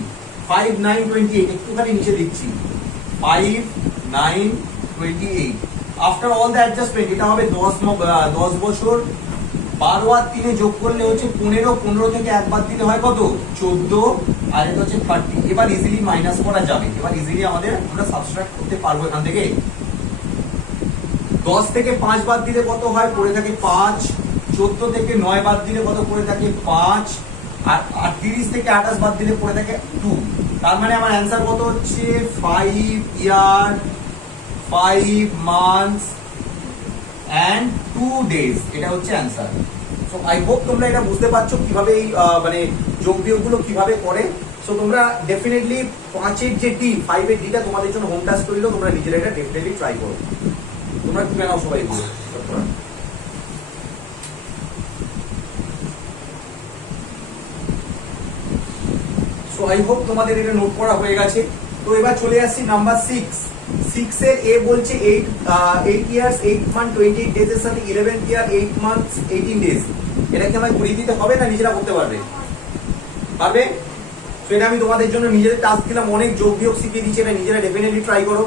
5 9 28, একটুখানি নিচে দিচ্ছি 5 9 28। আফটার অল দ্য অ্যাডজাস্টমেন্ট এটা হবে 10 বছর, 12 আর 3 যোগ করলে হচ্ছে 15, 15 থেকে একবার দিলে হয় কত, 14, আর এটা হচ্ছে 30। এবার ইজিলি মাইনাস করা যাবে, এবার ইজিলি আমরা সাবট্রাক্ট করতে পারবো এখান থেকে। 10 থেকে 5 বাদ দিলে কত হয়, পড়ে থাকে 5, 14 থেকে 9 বাদ দিলে কত পড়ে থাকে 5, আর 30 থেকে 28 বাদ দিলে পড়ে থাকে 2। তার মানে আমার অ্যান্সার কত হচ্ছে, 5 ইয়ার 5 মান্থস and 2 days, এটা হচ্ছে অ্যান্সার। সো আই হোপ তোমরা এটা বুঝতে পারছো কিভাবে এই মানে যোগ বিয়োগগুলো কিভাবে করে। সো তোমরা ডেফিনেটলি 5-এর যে ডি, 5-এর ডিটা তোমাদের জন্য হোম টাস্ক করিলো, তোমরা নিজেরা এটা ডেফিনেটলি ট্রাই করো। তোমরা কি নাও সবাই বলো। সো আই হোপ তোমাদের এটা নোট করা হয়ে গেছে। তো এবার চলে আসছি নাম্বার 6। 6 এর এ বলছে 8 ইয়ার্স 8 মান্থ 28 ডেজ এর সাথে 11 ইয়ার 8 মান্থস 18 ডেজ। এটা কি আমায় ঘুরিয়ে দিতে হবে না নিজেরা করতে পারবে? পারবে? তো এটা আমি তোমাদের জন্য নিজেদের টাস্ক দিলাম, অনেক যোগ বিয়োগ শিখিয়ে দিচ্ছি, এটা নিজেরা ডেফিনেটলি ট্রাই করো।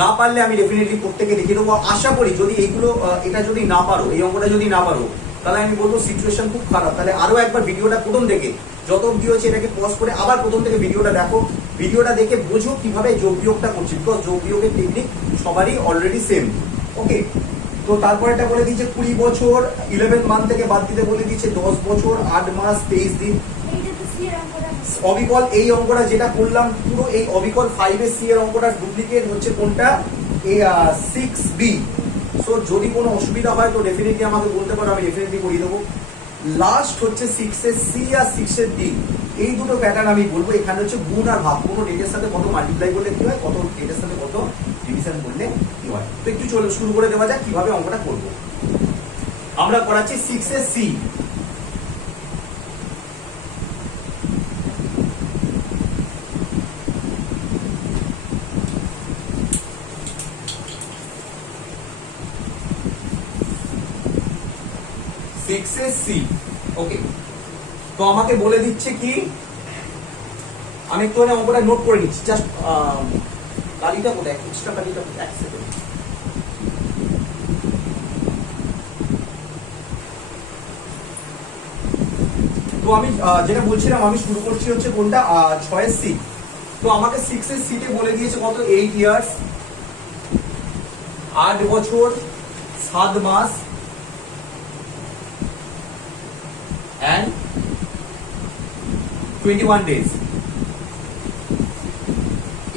না পারলে আমি ডেফিনেটলি প্রত্যেকে দেখিয়ে দেবো। আশা করি যদি এইগুলো এটা যদি না পারো, এই অঙ্কটা যদি না পারো, তাহলে আমি বলবো সিচুয়েশন খুব খারাপ। তাহলে আরো একবার ভিডিওটা প্রথম দেখে যত অবধি হয়েছে এটাকে পজ করে আবার প্রথম থেকে ভিডিওটা দেখো, ভিডিওটা দেখে বোঝো কিভাবে যোগ বিয়োগটা করছি, বিকজ যোগ বিয়োগের টেকনিক সবারই অলরেডি সেম। ওকে, তো তারপর এটা বলে দিয়েছে 20 বছর 11 মান্থ থেকে বাদ দিতে বলে দিয়েছে 10 বছর 8 মাস 23 দিন। অবিকল এই অঙ্কটা যেটা করলাম পুরো এই অবিকল 5 এর সি এর অঙ্কটা ডুপ্লিকেট হচ্ছে কোনটা, এই 6B। সো যদি কোনো অসুবিধা হয় তো ডেফিনেটলি আমাকে বলতে পারো, আমি ডেফিনেটলি করিয়ে দেবো। লাস্ট হচ্ছে 6 এর সি আর 6 এর ডি, এই দুটো প্যাটার্ন আমি বলবো। এখানে হচ্ছে গুণ আর ভাগ, কোনো ডেটের সাথে কত মাল্টিপ্লাই করলে কি হয়, কত ডেটের সাথে কত ডিভিশন করলে কি হয়। তো একটু চলো শুরু করে দেওয়া যাক কিভাবে অঙ্কটা করবো। আমরা করাচ্ছি 6 এর সি। ওকে, তো আমাকে বলে দিচ্ছে কি, আমি একটু অঙ্কটা নোট করে নিচ্ছি, জাস্ট কালিটা কোথায়, এক্সট্রা কালিটা কোথায়, এক সেকেন্ড। তো আমি যেটা বলছিলাম, আমি শুরু করছি হচ্ছে কোনটা 6 এর সি। তো আমাকে 6 এর সিতে বলে দিয়েছে কত, 8 ইয়ার্স 8 বছর 7 মাস and 21 days।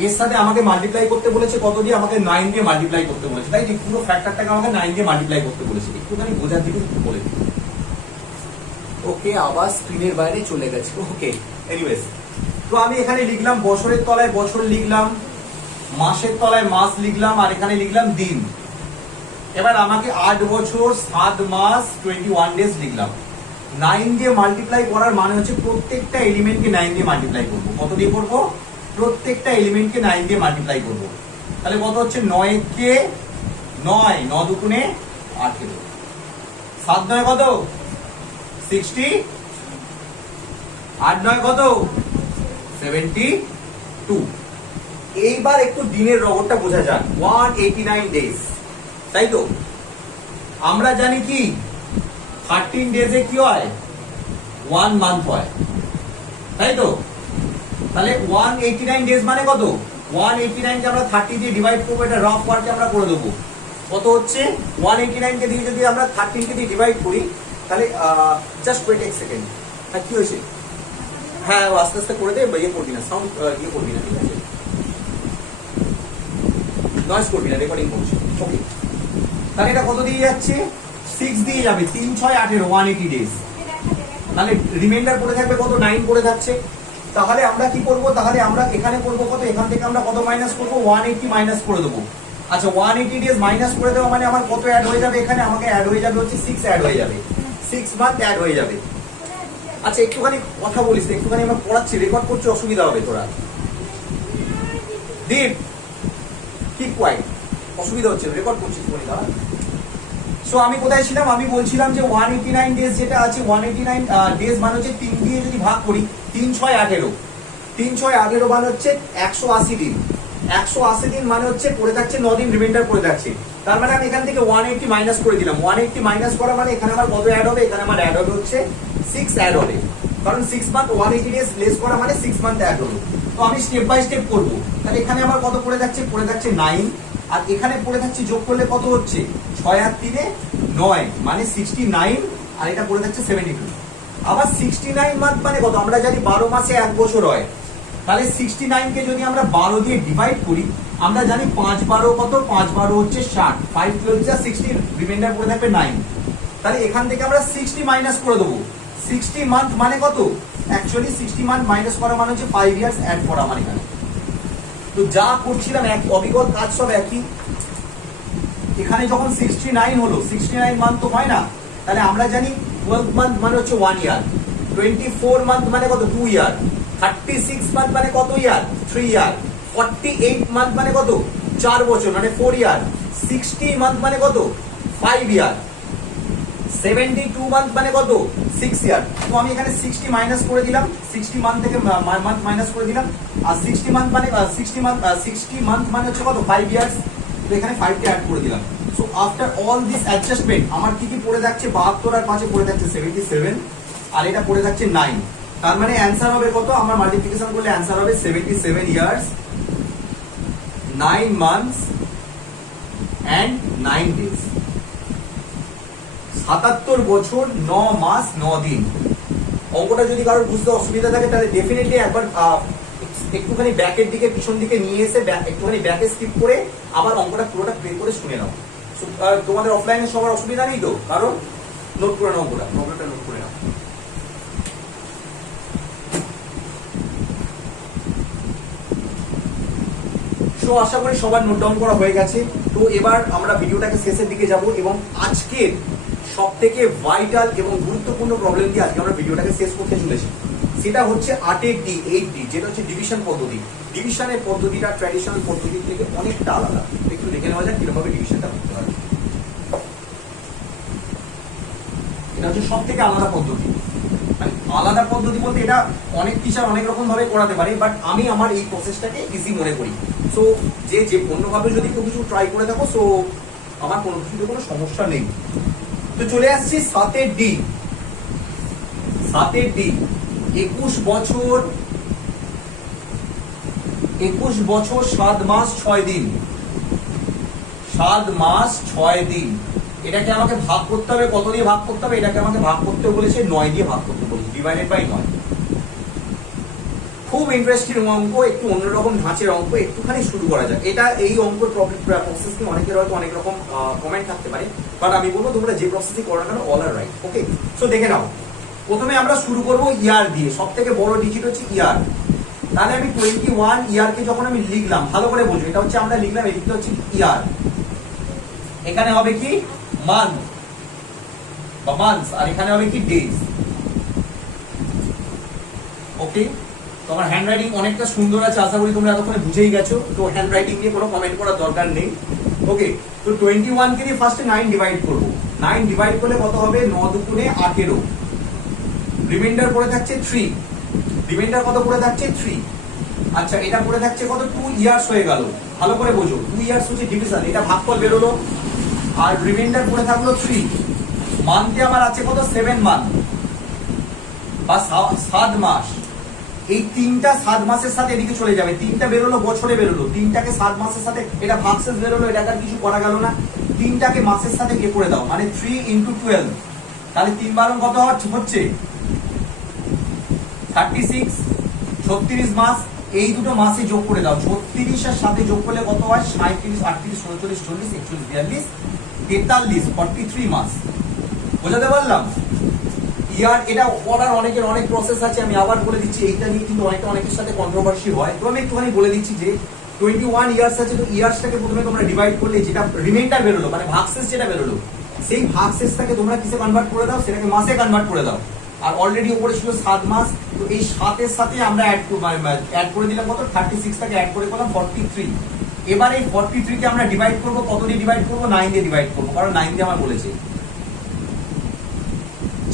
এর সাথে আমাকে মাল্টিপ্লাই করতে বলেছে কত দিয়ে, আমাকে 9 দিয়ে মাল্টিপ্লাই করতে বলেছে, তাই যে পুরো ফ্যাক্টরটাকে আমাকে 9 দিয়ে মাল্টিপ্লাই করতে বলেছে। একটুখানি বোঝার দিকে বলে দিই। ওকে, আবার স্ক্রিনের বাইরে চলে গেছে। ওকে, এনিওয়েজ, তো আমি এখানে লিখলাম বছরের তলায় বছর লিখলাম, মাসের তলায় মাস লিখলাম, আর এখানে লিখলাম দিন। এবার আমাকে 8 বছর 7 মাস 21 ডেজ লিখলাম। 9 দিয়ে মাল্টিপ্লাই করার মানে হচ্ছে প্রত্যেকটা এলিমেন্টকে 9 দিয়ে মাল্টিপ্লাই করবো। কত দিয়ে করবো, প্রত্যেকটা এলিমেন্টকে 9 দিয়ে মাল্টিপ্লাই করবো। তাহলে কত হচ্ছে, 9 কে 9, 9 দুগুণে 18, 7 9 কত 60, 8 9 কত 72। এইবার একটু দিনের রগরটা বোঝা যাক। 189 ডেজ, তাই তো? আমরা জানি কি 13 ডেজে কি হয়, 1 মান্থ হয়, তাই তো? তাহলে 189 ডেজ মানে কত, 189 কে আমরা 30 দিয়ে ডিভাইড করবো, এটা রাফ ওয়ার্কে আমরা করে দেবো। কত হচ্ছে, 189 কে দিয়ে যদি আমরা 13 কে দিয়ে ডিভাইড করি, তাহলে জাস্ট ওয়েট এক সেকেন্ড। হ্যাঁ, কি হয়েছে? হ্যাঁ, আস্তে আস্তে করে দে, ইয়ে করবি না, সাউন্ড ইয়ে করবি না, ঠিক আছে? নয়েজ করবি না, রেকর্ডিং করছি। ওকে, তাহলে এটা কত দিয়ে যাচ্ছে, 6 দিয়ে যাবে, 3 6 18, 180 ডেজ। তাহলে রিমাইন্ডার পড়ে থাকবে কত, 9 পড়ে থাকছে। তাহলে আমরা কি করব, তাহলে আমরা এখানে করবো কত, এখান থেকে আমরা কত মাইনাস করবো, 180 মাইনাস করে দেবো। আচ্ছা, 180 ডেজ মাইনাস করে দেওয়া মানে আমার কত অ্যাড হয়ে যাবে, এখানে আমাকে অ্যাড হয়ে যাবে হচ্ছে 6 অ্যাড হয়ে যাবে, 6 মান্থ অ্যাড হয়ে যাবে। আচ্ছা, একটুখানি কথা বলিস, একটুখানি আমরা পড়াচ্ছি, রেকর্ড করছি, অসুবিধা হবে তোরা। দীপ, কিপ কোয়াইট, অসুবিধা হচ্ছে, রেকর্ড করছি একটুখানি দাঁড়া। সো আমি কোথায় ছিলাম, আমি বলছিলাম যে 189 ডেজ যেটা আছে, 189 ডেজ মানে হচ্ছে 3 দিয়ে যদি ভাগ করি, 3 6 18, 3 6 18 মানে হচ্ছে 180 দিন। 180 দিন মানে হচ্ছে পড়ে থাকছে 9 দিন রিমাইন্ডার পড়ে থাকছে। তার মানে আমি এখান থেকে 180 মাইনাস করে দিলাম। 180 মাইনাস করা মানে এখানে আমার কত অ্যাড হবে, এখানে আমার অ্যাড হবে হচ্ছে 6 অ্যাড হবে, কারণ 6 মান্থ 180 ডেজ লেস করা মানে 6 মান্থ অ্যাড হলো। তো আমি স্টেপ বাই স্টেপ করবো। তাহলে এখানে আমার কত পড়ে থাকছে, পড়ে থাকছে 9, আর এখানে পড়ে থাকছে, যোগ করলে কত হচ্ছে, 6 আর 3 9 মানে 69, আর এটা পড়ে থাকছে 72। আবার 69 মান্থ মানে কত, আমরা জানি 12 মাসে 1 বছর হয়। তাহলে 69 কে যদি আমরা 12 দিয়ে ডিভাইড করি, আমরা জানি 5 12 কত, 5 12 হচ্ছে 60, 5 12 যা 60, রিমাইন্ডার পড়ে থাকবে 9। তাহলে এখান থেকে আমরা 60 মাইনাস করে দেবো। 60 মান্থ মানে কত, অ্যাকচুয়ালি 60 মান্থ মাইনাস করা মানে হচ্ছে 5 ইয়ার্স অ্যাড করা আমার এখানে। তো যা করছিলাম একই, অবিকল কাজ সব একই। এখানে যখন 69 হলো, 69 মান্থ তো হয় না, তাহলে আমরা জানি 12 মান্থ মানে হচ্ছে 1 ইয়ার, 24 মান্থ মানে কত, 2 ইয়ার, 36 মান্থ মানে কত ইয়ার, 3 ইয়ার, 48 মান্থ মানে কত, 4 বছর মানে 4 ইয়ার, 60 মান্থ মানে কত, 5 ইয়ার, 72 মান্থ মানে কত, 6 ইয়ার। তো আমি এখানে 60 মাইনাস করে দিলাম, 60 মান্থ থেকে মান্থ মাইনাস করে দিলাম, আর 60 মান্থ মানে 60 মান্থ মানে হচ্ছে কত, 5 ইয়ার্স। তো এখানে 5 কে অ্যাড করে দিলাম। So after all this adjustment আমার কি কি পড়ে থাকছে, 72 আর 5 পড়ে থাকছে 77, আর এটা পড়ে থাকছে 9। তার মানে অ্যান্সার হবে কত? আমার মাল্টিপ্লিকেশন করলে অ্যান্সার হবে 77 ইয়ার্স 9 মান্থস এন্ড 9 ডেজ। 77 বছর 9 মাস 9 দিন। অঙ্কটা যদি কারোর বুঝতে অসুবিধা থাকে তাহলে ডেফিনেটলি একবার একটুখানি ব্যাকের দিকে পিছন দিকে নিয়ে এসে একটুখানি ব্যাকে স্কিপ করে আবার অঙ্কটা পুরোটা প্লে করে শুনে নাও। তোমাদের অফলাইনে সবার অসুবিধা নেই তো? কারণ নোট করে নাও, অঙ্কটা নোট করে নাও। সো আশা করি সবার নোট ডাউন করা হয়ে গেছে। তো এবার আমরা ভিডিওটাকে শেষের দিকে যাব এবং আজকের সব থেকে ভাইটাল এবং গুরুত্বপূর্ণ প্রবলেম দিয়ে আজকে আমরা ভিডিওটাকে শেষ করতে চলেছি। সেটা হচ্ছে 8D 8D, যেটা হচ্ছে ডিভিশন পদ্ধতি। ডিভিশনের পদ্ধতিটা ট্র্যাডিশনাল পদ্ধতি থেকে অনেকটা আলাদা। একটু দেখে নেওয়া যাক কিরকম ভাবে ডিভিশনটা করতে হয়। এটা হচ্ছে সব থেকে আলাদা পদ্ধতি। মানে আলাদা পদ্ধতি বলতে এটা অনেক টিচার অনেক রকম ভাবে করাতে পারে, বাট আমি আমার এই প্রসেসটাকে ইজি মনে করি। সো যে অন্যভাবে যদি কেউ কিছু ট্রাই করে থাকো, সো আমার কোনো কিছুতে কোনো সমস্যা নেই। তো চলে আসছি 7D। 21 বছর 7 মাস 6 দিন। 7 মাস 6 দিন। এটাকে আমাকে ভাগ করতে হবে, কত দিয়ে ভাগ করতে হবে? এটাকে আমাকে ভাগ করতে বলেছে 9 দিয়ে ভাগ করতে বলেছে, ডিভাইডেড বাই 9। খুব ইন্টারেস্টিং অঙ্ক, একটু অন্যরকম ধাঁচের অঙ্ক। একটুখানি শুরু করা যায়। এটা এই অঙ্কের প্রসেস নিয়ে অনেকের হয়তো অনেক রকম কমেন্ট থাকতে পারে, বাট আমি বলবো তোমরা যে প্রসেসই করো না কেন, অল আর রাইট। ওকে, সো দেখে নাও। প্রথমে আমরা শুরু করবো ইয়ার দিয়ে। সব থেকে বড় ডিজিট হচ্ছে ইয়ার। তাহলে আমি 21 ইয়ারকে যখন আমি লিখলাম, ভালো করে বোঝো, এটা হচ্ছে আমরা লিখলাম, এদিকে হচ্ছে ইয়ার, এখানে হবে কি মান্থ বা মান্থস, আর এখানে হবে কি ডেজ। ওকে, তোমার হ্যান্ডরাইটিং অনেকটা সুন্দর আছে, আশা করি তোমরা এতক্ষণে বুঝেই গেছো। তো হ্যান্ডরাইটিং নিয়ে কোনো কমেন্ট করার দরকার নেই। ওকে, তো 21 কে দিয়ে ফার্স্টে 9 ডিভাইড করবো। 9 ডিভাইড করলে কত হবে? 9 দুগুণে 18। রিমাইন্ডার পড়ে থাকছে 3। রিমাইন্ডার কত পড়ে থাকছে? 3। আচ্ছা, এটা পড়ে থাকছে কত? 2 ইয়ার্স হয়ে গেল। ভালো করে বোঝো, 2 ইয়ার্স হচ্ছে ডিভিশন, এটা ভাগফল বেরোলো। আর রিমাইন্ডার পড়ে থাকলো 3। মান্থে আমার আছে কত? 7 মান্থ বা 7 মাস। এই 3টা 7 মাসের সাথে এদিকে চলে যাবে। 3টা বেরোলো, বছরে বেরোলো। 3টাকে 7 মাসের সাথে, এটা ভাগশেষ বেরোলো, এটা আর কিছু করা গেল না। 3টাকে মাসের সাথে কে করে দাও, মানে 3 × 12। তাহলে 3 12 কত হচ্ছে? 36। 36 মাস। এই দুটো মাসে যোগ করে দাও। 36 এর সাথে যোগ করলে কত হয়? 37, 38, 39, 40, 41, 42, 43, 43 মাস। বোঝাতে পারলাম? ইয়ার এটা করার অনেকের অনেক প্রসেস আছে, আমি আবার বলে দিচ্ছি। এইটা নিয়ে কিন্তু অনেকের সাথে কন্ট্রোভার্সি হয়। তো আমি একটুখানি বলে দিচ্ছি যে 21 ইয়ার্স আছে, তো ইয়ার্সটাকে প্রথমে তোমরা ডিভাইড করলে যেটা রিমাইন্ডার বেরোলো, মানে ভাগশেষ যেটা বেরোলো, সেই ভাগশেষটাকে তোমরা কিসে কনভার্ট করে দাও? সেটাকে মাসে কনভার্ট করে দাও। আর অলরেডি উপরে ছিল 7 মাস, তো এই 7 এর সাথে আমরা অ্যাড করে দিলাম কত? 36টাকে অ্যাড করে করলাম 43। এবার এই 43 কে আমরা ডিভাইড করব, কত দিয়ে ডিভাইড করব? 9 দিয়ে ডিভাইড করব, কারণ 9 দিয়ে আমার বলেছে।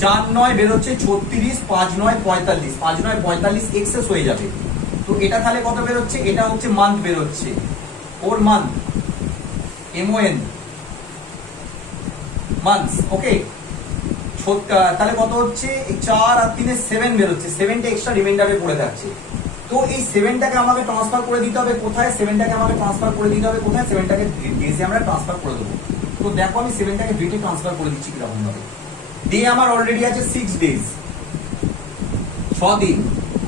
4 9 বেরোচ্ছে 36, 5 9 45, 5 9 45 এক্সেস হয়ে যাবে। তো এটা তাহলে কত বেরোচ্ছে? এটা হচ্ছে মান্থ বেরোচ্ছে, 4 মান্থ, MON মান্থস। ওকে, তাহলে কত হচ্ছে? 4 আর 3 7 বেরোচ্ছে। 7টা এক্সট্রা রিমাইন্ডারে পড়ে থাকছে। তো এই 7টাকে আমাকে ট্রান্সফার করে দিতে হবে কোথায়? 7টাকে আমাকে ট্রান্সফার করে দিতে হবে কোথায়? 7টাকে ডেজে আমরা ট্রান্সফার করে দেবো। তো দেখো আমি 7টাকে ডেটে ট্রান্সফার করে দিচ্ছি কিরকম ভাবে। ডে আমার অলরেডি আছে 6 ডেজ, 6 দিন।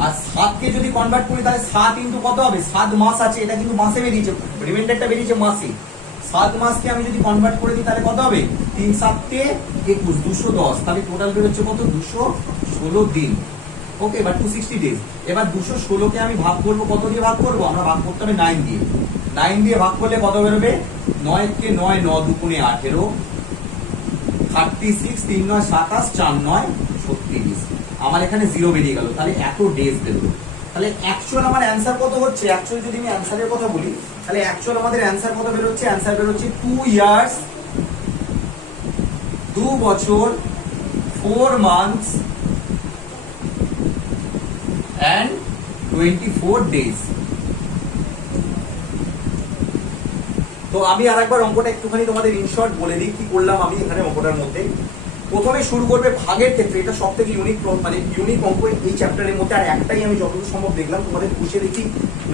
আর 7কে যদি কনভার্ট করি তাহলে 7 ইনটু কত হবে? 7 মাস আছে, এটা কিন্তু মাসে বেরিয়েছে, রিমাইন্ডারটা বেরিয়েছে মাসে। 7 মাসকে আমি যদি কনভার্ট করে দিই তাহলে কত হবে? 3 7 21, 210। তাহলে টোটাল বেরোচ্ছে কত? 216 দিন। ওকে, এবার 260 ডেজ। এবার 216কে আমি ভাগ করবো, কত দিয়ে ভাগ করবো? আমরা ভাগ করতে হবে 9 দিয়ে। 9 দিয়ে ভাগ করলে কত বেরোবে? 9 কে 9, 9 দুগুণে 18, 36, 3 9 27, 4 9 36। আমার এখানে 0 বেরিয়ে গেল, তাহলে এত ডেজ বেরোলো। তাহলে অ্যাকচুয়াল আমার অ্যান্সার কত হচ্ছে? অ্যাকচুয়াল যদি আমি অ্যান্সারের কথা বলি, তাহলে অ্যাকচুয়াল আমাদের অ্যান্সার কত বেরোচ্ছে? অ্যান্সার বেরোচ্ছে 2 ইয়ার্স 2 বছর 4 মান্থস and 24 days। তো আমি আরেকবার অঙ্কটা একটুখানি তোমাদের ইনশর্ট বলে দিই কি করলাম আমি এখানে অঙ্কটার মধ্যে। প্রথমে শুরু করবে ভাগের ক্ষেত্রে, এটা সব থেকে ইউনিক মানে ইউনিক অঙ্ক এই চ্যাপ্টারের মধ্যে। আর একটাই আমি যতদূর সম্ভব দেখলাম তোমাদের পুষে দেখি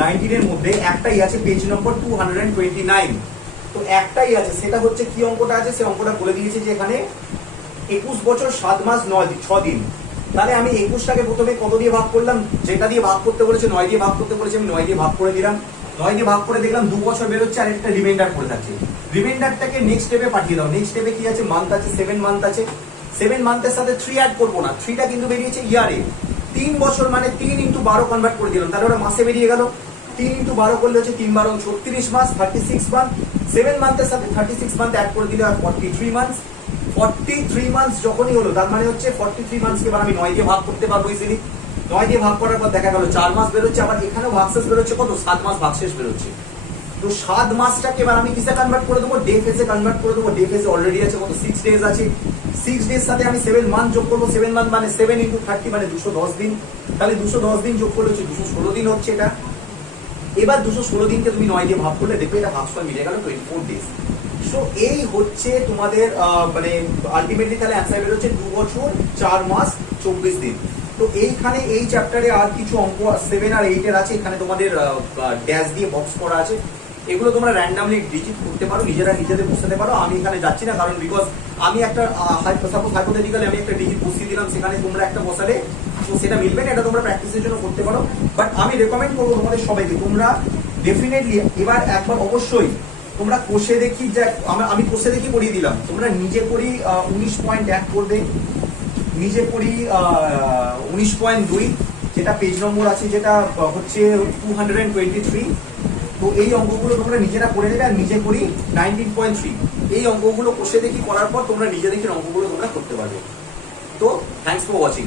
19 এর মধ্যে একটাই আছে, পেজ নম্বর 229। তো একটাই আছে, সেটা হচ্ছে কি অঙ্কটা আছে, সে অঙ্কটা বলে দিয়েছে যে এখানে 21 বছর 7 মাস 6 দিন। তাহলে আমি 21টাকে প্রথমে কত দিয়ে ভাগ করলাম, যেটা দিয়ে ভাগ করতে বলেছে 9 দিয়ে ভাগ করতে বলেছে, আমি 9 দিয়ে ভাগ করে দিলাম। 9 দিয়ে ভাগ করে দেখলাম 2 বছর বেরোচ্ছে, আর একটা রিমাইন্ডার পড়ে থাকছে। রিমাইন্ডারটাকে নেক্সট স্টেপে পাঠিয়ে দাও। নেক্সট স্টেপে কি আছে, মান্থ আছে, 7 মান্থ আছে। 7 মান্থের সাথে 3 অ্যাড করবো না, 3টা কিন্তু বেরিয়েছে ইয়ারে। 3 বছর মানে 3 × 12 কনভার্ট করে দিলাম, তাহলে ওরা মাসে বেরিয়ে গেল। 3 × 12 করলে হচ্ছে 3 12 36 মাস, 36 মান্থ। 7 মান্থের সাথে 36 মান্থ অ্যাড করে দিলে আর 43 মান্থস। 43 মান্থস যখনই হলো, তার মানে হচ্ছে 43 মান্থসকে এবার আমি 9 দিয়ে ভাগ করতে পারবো ইজিলি। 9 দিয়ে ভাগ করার পর দেখা গেল 4 মাস বেরোচ্ছে, আবার এখানেও ভাগশেষ বেরোচ্ছে কত, 7 মাস ভাগশেষ বেরোচ্ছে। তো 7 মাসটাকে এবার আমি কিসে কনভার্ট করে দেবো, ডে ফেজে কনভার্ট করে দেবো। ডে ফেজে অলরেডি আছে কত, 6 ডেজ আছে। 6 ডেজ সাথে আমি 7 মান্থ যোগ করবো। 7 মান্থ মানে 7 × 30 মানে 210 দিন। তাহলে 210 দিন যোগ করলে হচ্ছে 216 দিন হচ্ছে এটা। এবার 216 দিনকে তুমি 9 দিয়ে ভাগ করলে দেখবে এটা ভাগফল মিলে গেল 24 ডেজ। সো এই হচ্ছে তোমাদের মানে আলটিমেটলি তাহলে অ্যান্সার বেরোচ্ছে 2 বছর 4 মাস 24 দিন। তো এইখানে এই চ্যাপ্টারে আর কিছু অঙ্ক 7 আর 8 এর আছে, এখানে তোমাদের ড্যাশ দিয়ে বক্স করা আছে। এগুলো তোমরা র্যান্ডামলি ডিজিট করতে পারো, নিজেদের বসাতে পারো। আমি এখানে যাচ্ছি না, কারণ বিকজ আমি একটা সাপোজ হাইপোথেটিক্যালি আমি একটা ডিজিট বসিয়ে দিলাম, সেখানে তোমরা একটা বসালে তো সেটা মিলবে না। এটা তোমরা প্র্যাকটিসের জন্য করতে পারো, বাট আমি রেকমেন্ড করবো তোমাদের সবাইকে, তোমরা ডেফিনেটলি এবার একবার অবশ্যই তোমরা কোষে দেখি, যে আমি কোষে দেখি পড়িয়ে দিলাম, তোমরা নিজে করি 19.1 করবে, নিজে করি 19.2, যেটা পেজ নম্বর আছে, যেটা হচ্ছে 223। তো এই অঙ্কগুলো তোমরা নিজেরা করে নেবে। আর নিজে করি 19.3, এই অঙ্কগুলো কোষে দেখি করার পর তোমরা নিজে দেখি অঙ্কগুলো তোমরা করতে পারবে। তো থ্যাংকস ফর ওয়াচিং।